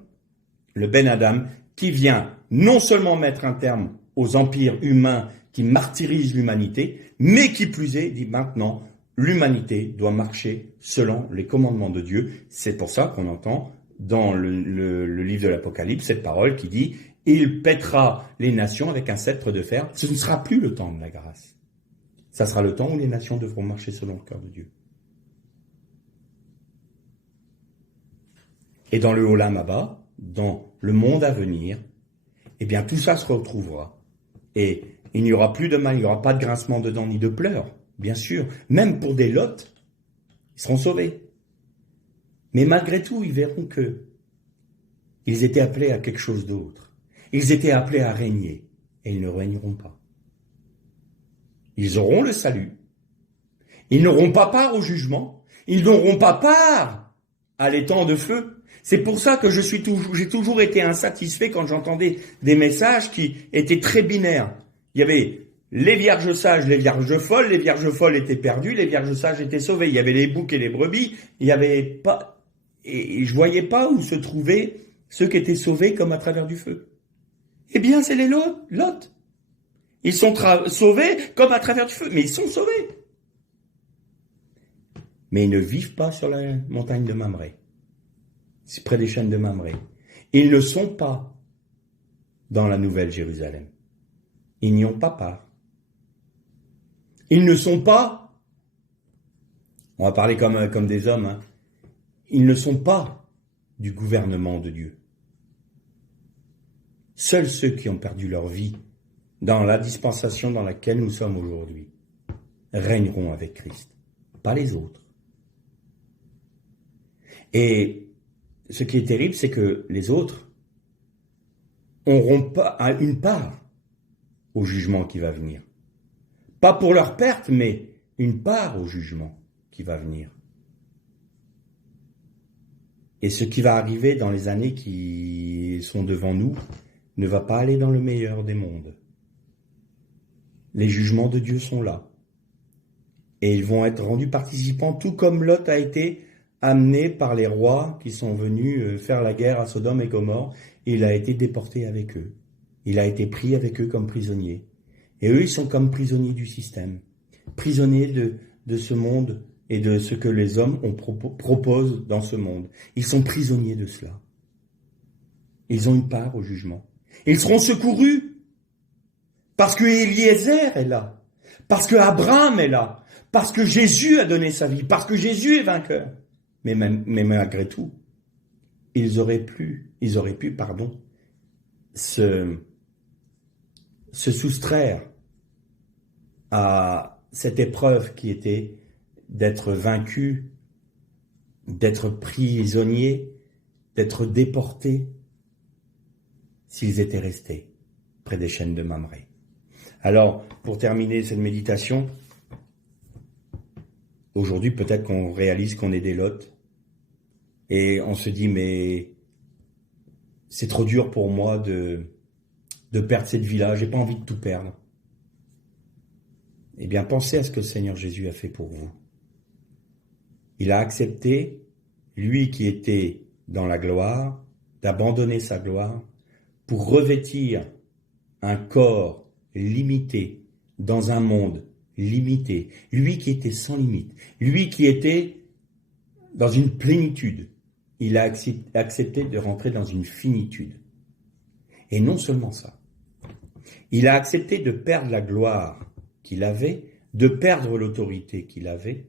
le Ben Adam, qui vient non seulement mettre un terme aux empires humains qui martyrisent l'humanité, mais qui plus est, dit maintenant, l'humanité doit marcher selon les commandements de Dieu. C'est pour ça qu'on entend dans le livre de l'Apocalypse cette parole qui dit « Il pètera les nations avec un sceptre de fer ». Ce ne sera plus le temps de la grâce. Ça sera le temps où les nations devront marcher selon le cœur de Dieu. Et dans le Olam Haba, dans le monde à venir, eh bien tout ça se retrouvera. Et il n'y aura plus de mal, il n'y aura pas de grincement de dents ni de pleurs, bien sûr. Même pour des Lots, ils seront sauvés. Mais malgré tout, ils verront que ils étaient appelés à quelque chose d'autre. Ils étaient appelés à régner, et ils ne régneront pas. Ils auront le salut. Ils n'auront pas part au jugement. Ils n'auront pas part à l'étang de feu. C'est pour ça que j'ai toujours été insatisfait quand j'entendais des messages qui étaient très binaires. Il y avait les vierges sages, les vierges folles étaient perdues, les vierges sages étaient sauvées. Il y avait les boucs et les brebis, il y avait pas, et je voyais pas où se trouvaient ceux qui étaient sauvés comme à travers du feu. Eh bien, c'est les Lot. Ils sont sauvés comme à travers du feu, mais ils sont sauvés. Mais ils ne vivent pas sur la montagne de Mamré. C'est près des chaînes de Mamré. Ils ne sont pas dans la Nouvelle Jérusalem. Ils n'y ont pas part. Ils ne sont pas, on va parler comme des hommes, hein, ils ne sont pas du gouvernement de Dieu. Seuls ceux qui ont perdu leur vie dans la dispensation dans laquelle nous sommes aujourd'hui régneront avec Christ, pas les autres. Et ce qui est terrible, c'est que les autres n'auront pas une part au jugement qui va venir. Pas pour leur perte, mais une part au jugement qui va venir. Et ce qui va arriver dans les années qui sont devant nous ne va pas aller dans le meilleur des mondes. Les jugements de Dieu sont là. Et ils vont être rendus participants, tout comme Lot a été amené par les rois qui sont venus faire la guerre à Sodome et Gomorrhe. Il a été déporté avec eux. Il a été pris avec eux comme prisonnier. Et eux, ils sont comme prisonniers du système. Prisonniers de ce monde et de ce que les hommes proposent dans ce monde. Ils sont prisonniers de cela. Ils ont une part au jugement. Ils seront secourus parce que Eliezer est là, parce que Abraham est là, parce que Jésus a donné sa vie, parce que Jésus est vainqueur. Mais malgré tout, ils auraient pu, se soustraire à cette épreuve qui était d'être vaincus, d'être prisonniers, d'être déportés, s'ils étaient restés près des chaînes de Mamré. Alors, pour terminer cette méditation, aujourd'hui, peut-être qu'on réalise qu'on est des Lot, et on se dit, mais c'est trop dur pour moi de perdre cette vie-là, j'ai pas envie de tout perdre. Eh bien, pensez à ce que le Seigneur Jésus a fait pour vous. Il a accepté, lui qui était dans la gloire, d'abandonner sa gloire pour revêtir un corps limité dans un monde limité. Lui qui était sans limite, lui qui était dans une plénitude, il a accepté de rentrer dans une finitude. Et non seulement ça, il a accepté de perdre la gloire qu'il avait, de perdre l'autorité qu'il avait,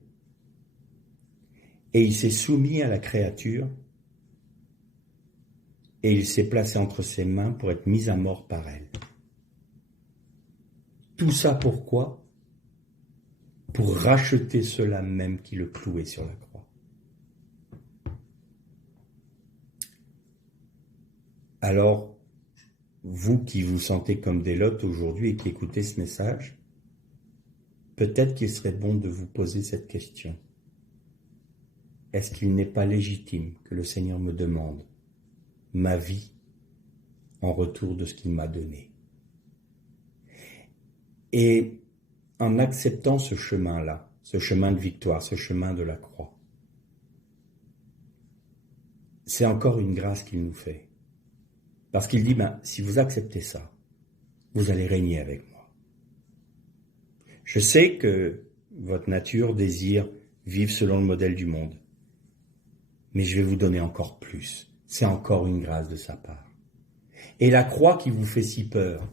et il s'est soumis à la créature, et il s'est placé entre ses mains pour être mis à mort par elle. Tout ça pourquoi ? Pour racheter ceux-là même qui le clouaient sur la croix. Alors, vous qui vous sentez comme des Lot aujourd'hui et qui écoutez ce message, peut-être qu'il serait bon de vous poser cette question. Est-ce qu'il n'est pas légitime que le Seigneur me demande ma vie en retour de ce qu'il m'a donné? Et en acceptant ce chemin-là, ce chemin de victoire, ce chemin de la croix, c'est encore une grâce qu'il nous fait. Parce qu'il dit, si vous acceptez ça, vous allez régner avec moi. Je sais que votre nature désire vivre selon le modèle du monde, mais je vais vous donner encore plus. C'est encore une grâce de sa part. Et la croix qui vous fait si peur,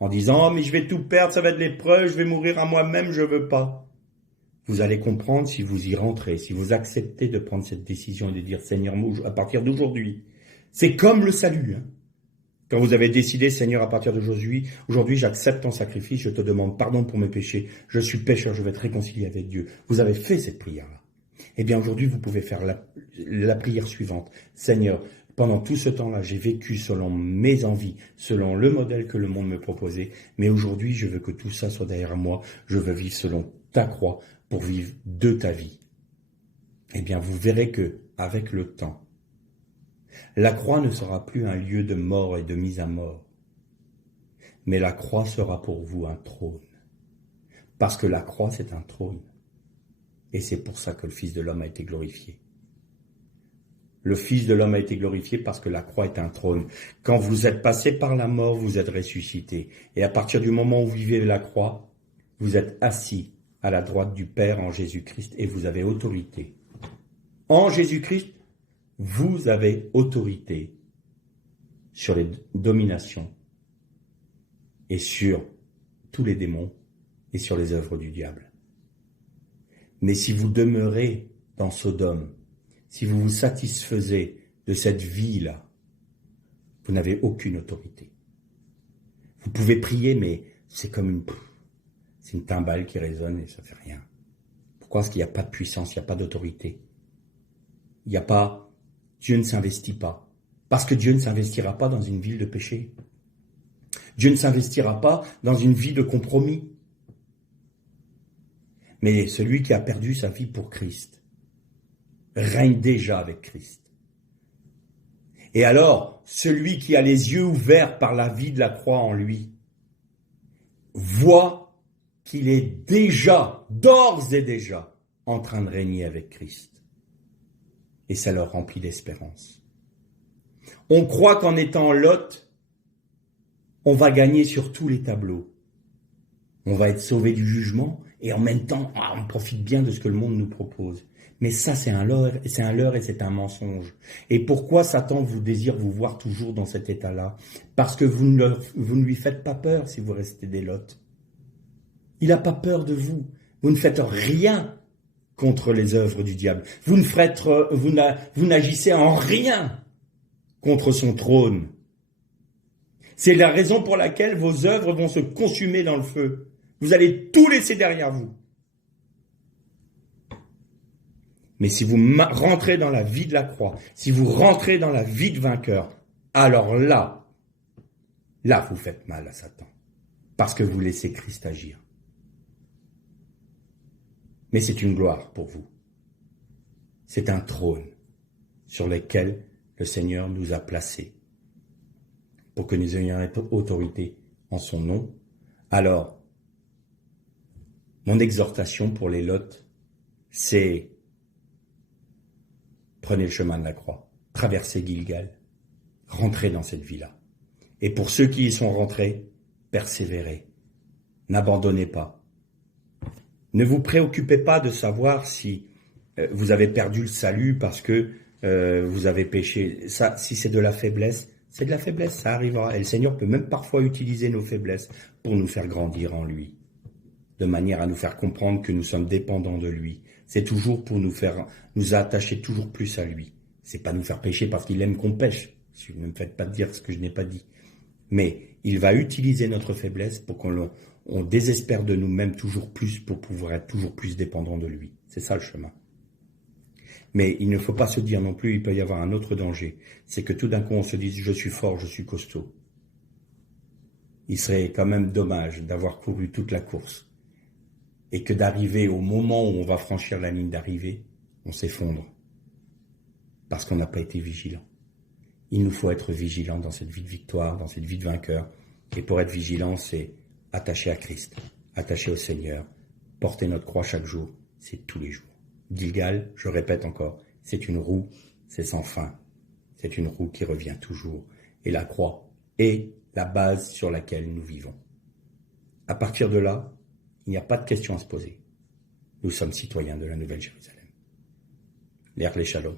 en disant « Oh, mais je vais tout perdre, ça va être l'épreuve, je vais mourir à moi-même, je veux pas ». Vous allez comprendre si vous y rentrez, si vous acceptez de prendre cette décision et de dire « Seigneur, à partir d'aujourd'hui », c'est comme le salut. Quand vous avez décidé « Seigneur, à partir d'aujourd'hui, j'accepte ton sacrifice, je te demande pardon pour mes péchés, je suis pécheur, je vais être réconcilié avec Dieu ». Vous avez fait cette prière-là. Eh bien, aujourd'hui, vous pouvez faire la prière suivante. « Seigneur, pendant tout ce temps-là, j'ai vécu selon mes envies, selon le modèle que le monde me proposait. Mais aujourd'hui, je veux que tout ça soit derrière moi. Je veux vivre selon ta croix pour vivre de ta vie. » Eh bien, vous verrez que, avec le temps, la croix ne sera plus un lieu de mort et de mise à mort. Mais la croix sera pour vous un trône. Parce que la croix, c'est un trône. Et c'est pour ça que le Fils de l'homme a été glorifié. Le Fils de l'homme a été glorifié parce que la croix est un trône. Quand vous êtes passé par la mort, vous êtes ressuscité. Et à partir du moment où vous vivez la croix, vous êtes assis à la droite du Père en Jésus-Christ et vous avez autorité. En Jésus-Christ, vous avez autorité sur les dominations et sur tous les démons et sur les œuvres du diable. Mais si vous demeurez dans Sodome, si vous vous satisfaisez de cette vie-là, vous n'avez aucune autorité. Vous pouvez prier, mais c'est comme c'est une timbale qui résonne et ça ne fait rien. Pourquoi? Parce qu'il n'y a pas de puissance, il n'y a pas d'autorité. Dieu ne s'investit pas. Parce que Dieu ne s'investira pas dans une ville de péché. Dieu ne s'investira pas dans une vie de compromis. Mais celui qui a perdu sa vie pour Christ règne déjà avec Christ. Et alors, celui qui a les yeux ouverts par la vie de la croix en lui, voit qu'il est déjà, d'ores et déjà, en train de régner avec Christ. Et ça leur remplit d'espérance. On croit qu'en étant Lot, on va gagner sur tous les tableaux. On va être sauvé du jugement et en même temps, on profite bien de ce que le monde nous propose. Mais ça, c'est un leurre et c'est un mensonge. Et pourquoi Satan vous désire vous voir toujours dans cet état-là? Parce que vous ne lui faites pas peur si vous restez des Lot. Il n'a pas peur de vous. Vous ne faites rien contre les œuvres du diable. Vous n'agissez en rien contre son trône. C'est la raison pour laquelle vos œuvres vont se consumer dans le feu. Vous allez tout laisser derrière vous. Mais si vous rentrez dans la vie de la croix, si vous rentrez dans la vie de vainqueur, alors là, vous faites mal à Satan. Parce que vous laissez Christ agir. Mais c'est une gloire pour vous. C'est un trône sur lequel le Seigneur nous a placés pour que nous ayons autorité en son nom. Alors, mon exhortation pour les Lot, c'est prenez le chemin de la croix, traversez Gilgal, rentrez dans cette vie-là. Et pour ceux qui y sont rentrés, persévérez, n'abandonnez pas. Ne vous préoccupez pas de savoir si vous avez perdu le salut parce que vous avez péché. Ça, si c'est de la faiblesse, c'est de la faiblesse, ça arrivera. Et le Seigneur peut même parfois utiliser nos faiblesses pour nous faire grandir en lui, de manière à nous faire comprendre que nous sommes dépendants de lui. C'est toujours pour nous attacher toujours plus à lui. C'est pas nous faire pécher parce qu'il aime qu'on pêche. Ne me faites pas dire ce que je n'ai pas dit. Mais il va utiliser notre faiblesse pour qu'on désespère de nous-mêmes toujours plus pour pouvoir être toujours plus dépendants de lui. C'est ça le chemin. Mais il ne faut pas se dire non plus, il peut y avoir un autre danger. C'est que tout d'un coup on se dise, je suis fort, je suis costaud. Il serait quand même dommage d'avoir couru toute la course et que d'arriver au moment où on va franchir la ligne d'arrivée, on s'effondre parce qu'on n'a pas été vigilant. Il nous faut être vigilant dans cette vie de victoire, dans cette vie de vainqueur. Et pour être vigilant, c'est attaché à Christ, attaché au Seigneur, porter notre croix chaque jour, c'est tous les jours. Gilgal, je répète encore, c'est une roue, c'est sans fin. C'est une roue qui revient toujours. Et la croix est la base sur laquelle nous vivons. À partir de là, il n'y a pas de question à se poser. Nous sommes citoyens de la Nouvelle Jérusalem. L'Er les Shalom.